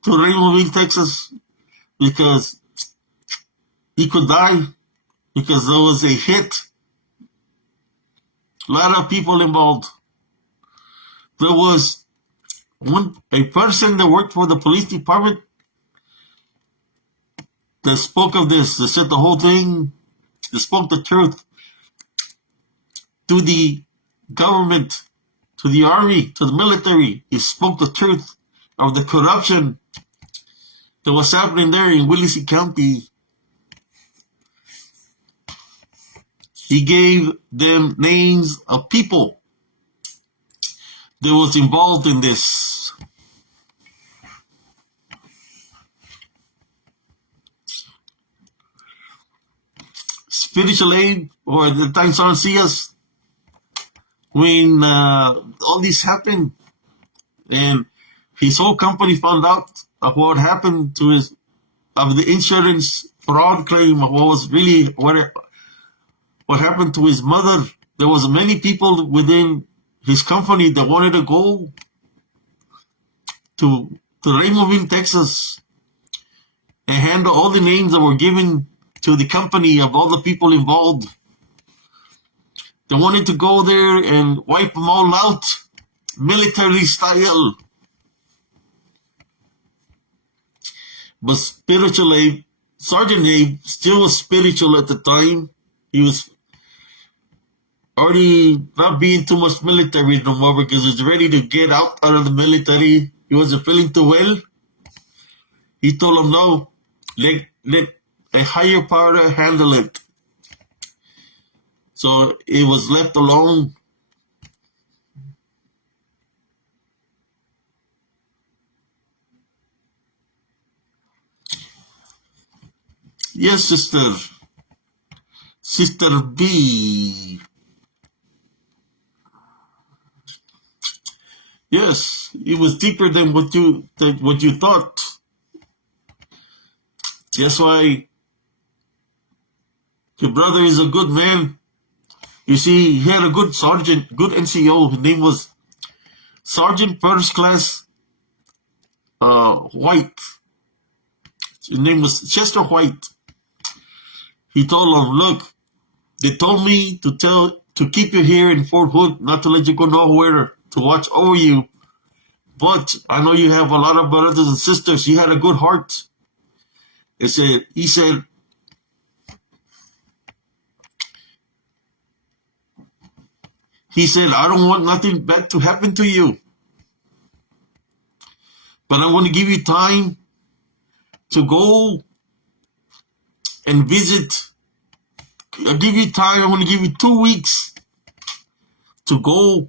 to Raymondville, Texas, because he could die, because there was a hit. A lot of people involved. There was a person that worked for the police department that spoke of this, that said the whole thing, that spoke the truth to the government, to the army, to the military. He spoke the truth of the corruption that was happening there in Willacy County. He gave them names of people that was involved in this. Spiritual Aid, or at the time Sergeant Cias, when all this happened, and his whole company found out of what happened to of the insurance fraud claim, of what was really what happened to his mother. There was many people within his company that wanted to go to Raymondville, Texas, and handle all the names that were given to the company of all the people involved. They wanted to go there and wipe them all out, military style. But Spiritual Aid, Sergeant Abe, still was spiritual at the time. He was already not being too much military no more because he was ready to get out of the military. He wasn't feeling too well. He told him, no, let a higher power handle it. So it was left alone. Yes, sister. Sister B. Yes, it was deeper than what you thought. That's why your brother is a good man. You see, he had a good sergeant, good NCO. His name was Sergeant First Class White. His name was Chester White. He told him, look, they told me to keep you here in Fort Hood, not to let you go nowhere, to watch over you. But I know you have a lot of brothers and sisters. You had a good heart. He said, He said, I don't want nothing bad to happen to you, but I want to give you time to go and visit. I'll give you time. I want to give you 2 weeks to go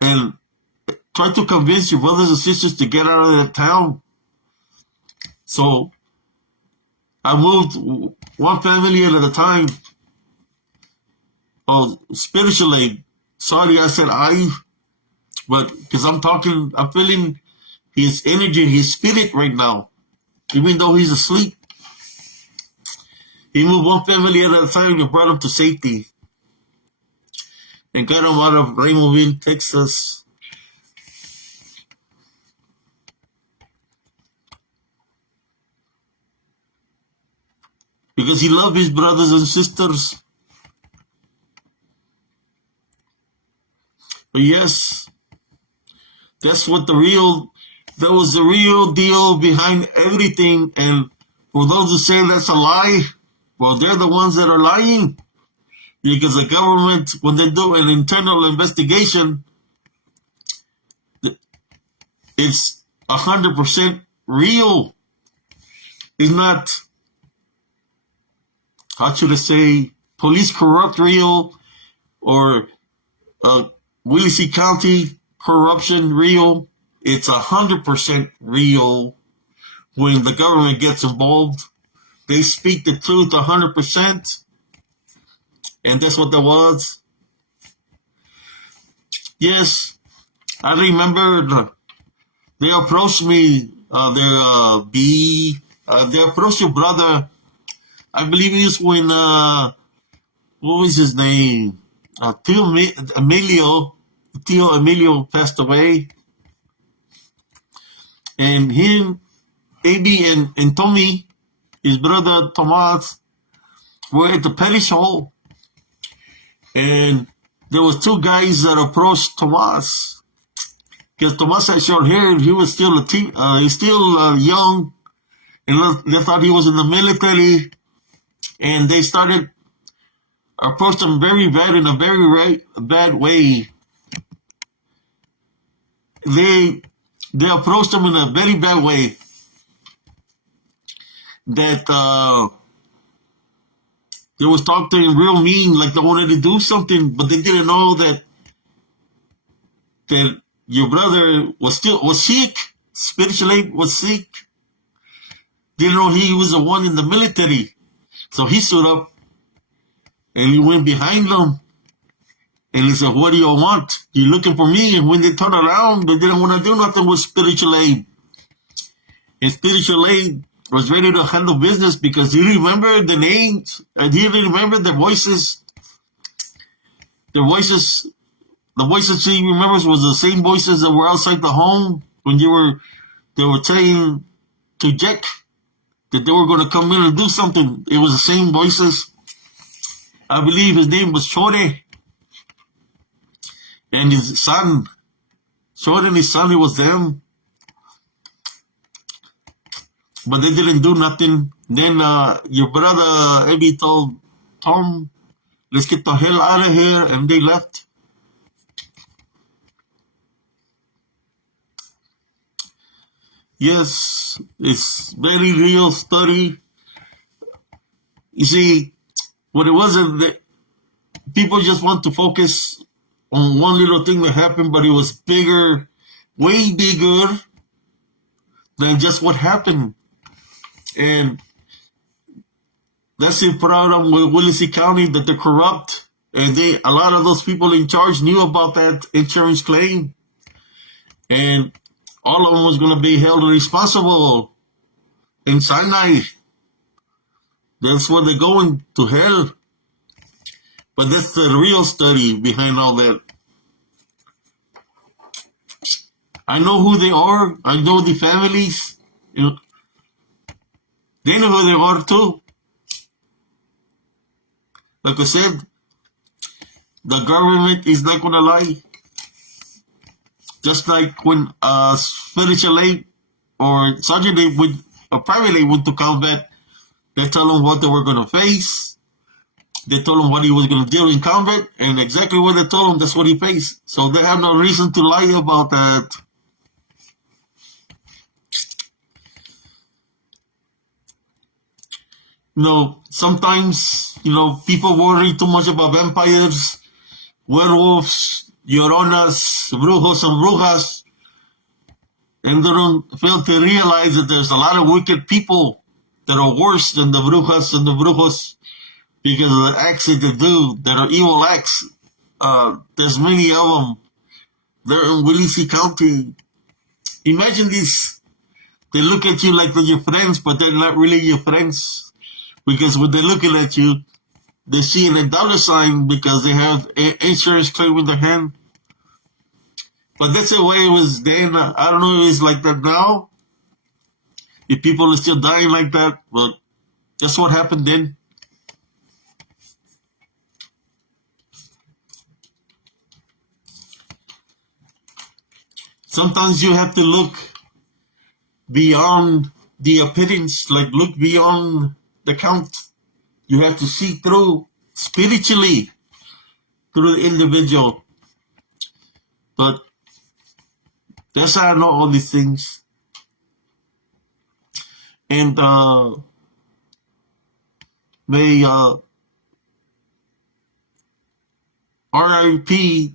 and try to convince your brothers and sisters to get out of that town. So I moved one family at a time. Oh, spiritually, sorry, I said but because I'm feeling his energy, his spirit right now, even though he's asleep. He moved one family at a time and brought them to safety and got them out of Raymondville, Texas. Because he loved his brothers and sisters. But yes, that was the real deal behind everything. And for those who say that's a lie, well, they're the ones that are lying. Because the government, when they do an internal investigation, it's 100% real. It's not, how should I say, police corrupt real or Willacy County corruption real. It's 100% real. When the government gets involved, they speak the truth 100%. And that's what that was. Yes, I remember they approached me. They approached your brother. I believe it was when what was his name? Tio Emilio passed away, and him, AB, and Tommy, his brother Tomas, were at the parish hall, and there was 2 guys that approached Tomas because Tomas had short hair and he was still he's still young, and they thought he was in the military, and they started approached him very bad in a very bad way. They approached him in a very bad way that they was talking to him real mean, like they wanted to do something, but they didn't know that your brother was sick, spiritually was sick. Didn't know he was the one in the military. So he stood up and he went behind them and he said, what do you want? You're looking for me. And when they turned around, they didn't want to do nothing with spiritual aid. And spiritual aid was ready to handle business because he remembered the names and he remembered the voices. The voices he remembers was the same voices that were outside the home when they were saying to Jack that they were going to come in and do something. It was the same voices. I believe his name was Shore. And his son, Shore and his son, it was them. But they didn't do nothing. Then your brother Eddie told Tom, let's get the hell out of here. And they left. Yes, it's very real story. You see, what it wasn't that people just want to focus on one little thing that happened, but it was bigger, way bigger than just what happened. And that's the problem with Willacy County, that they're corrupt. And a lot of those people in charge knew about that insurance claim. And all of them was going to be held responsible in Sinai. That's where they're going, to hell. But that's the real story behind all that. I know who they are. I know the families. You know, they know who they are too. Like I said, the government is not going to lie. Just like when spiritual aid or sergeant aid or private aid went to combat, they tell them what they were going to face. They told him what he was going to do in combat, and exactly what they told him, that's what he pays. So they have no reason to lie about that. Sometimes, people worry too much about vampires, werewolves, lloronas, brujos, and brujas, and they don't fail to realize that there's a lot of wicked people that are worse than the brujas and the brujos because of the acts that they do that are evil acts. There's many of them. They're in Willacy County. Imagine this. They look at you like they're your friends, but they're not really your friends. Because when they're looking at you, they see a dollar sign because they have insurance claim in their hand. But that's the way it was then. I don't know if it's like that now. If people are still dying like that, but that's what happened then. Sometimes you have to look beyond the appearance, like look beyond the count. You have to see through spiritually through the individual. But that's how I know all these things. And may RIP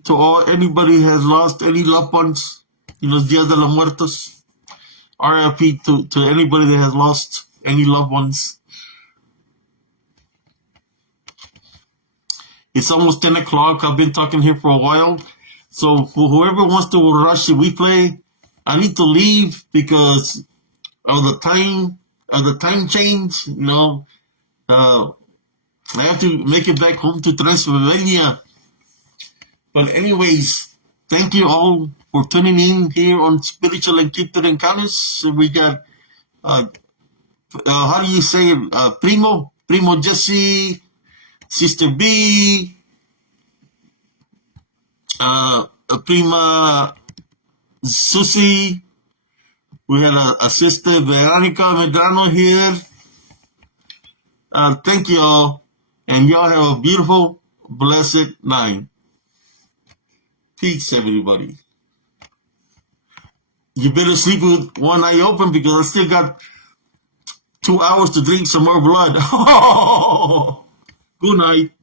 to anybody who has lost any loved ones. Dia de los Muertos. RIP to anybody that has lost any loved ones. It's almost 10 o'clock. I've been talking here for a while. So for whoever wants to rush the replay, I need to leave because of the time change. I have to make it back home to Transylvania. But anyways, thank you all for tuning in here on Spiritual and Cryptid Encounters. We got, how do you say it? Primo Jesse, Sister B, Prima Susie. We had a Sister Veronica Medrano here. Thank you all. And y'all have a beautiful, blessed night. Peace, everybody. You better sleep with one eye open because I still got 2 hours to drink some more blood. Good night.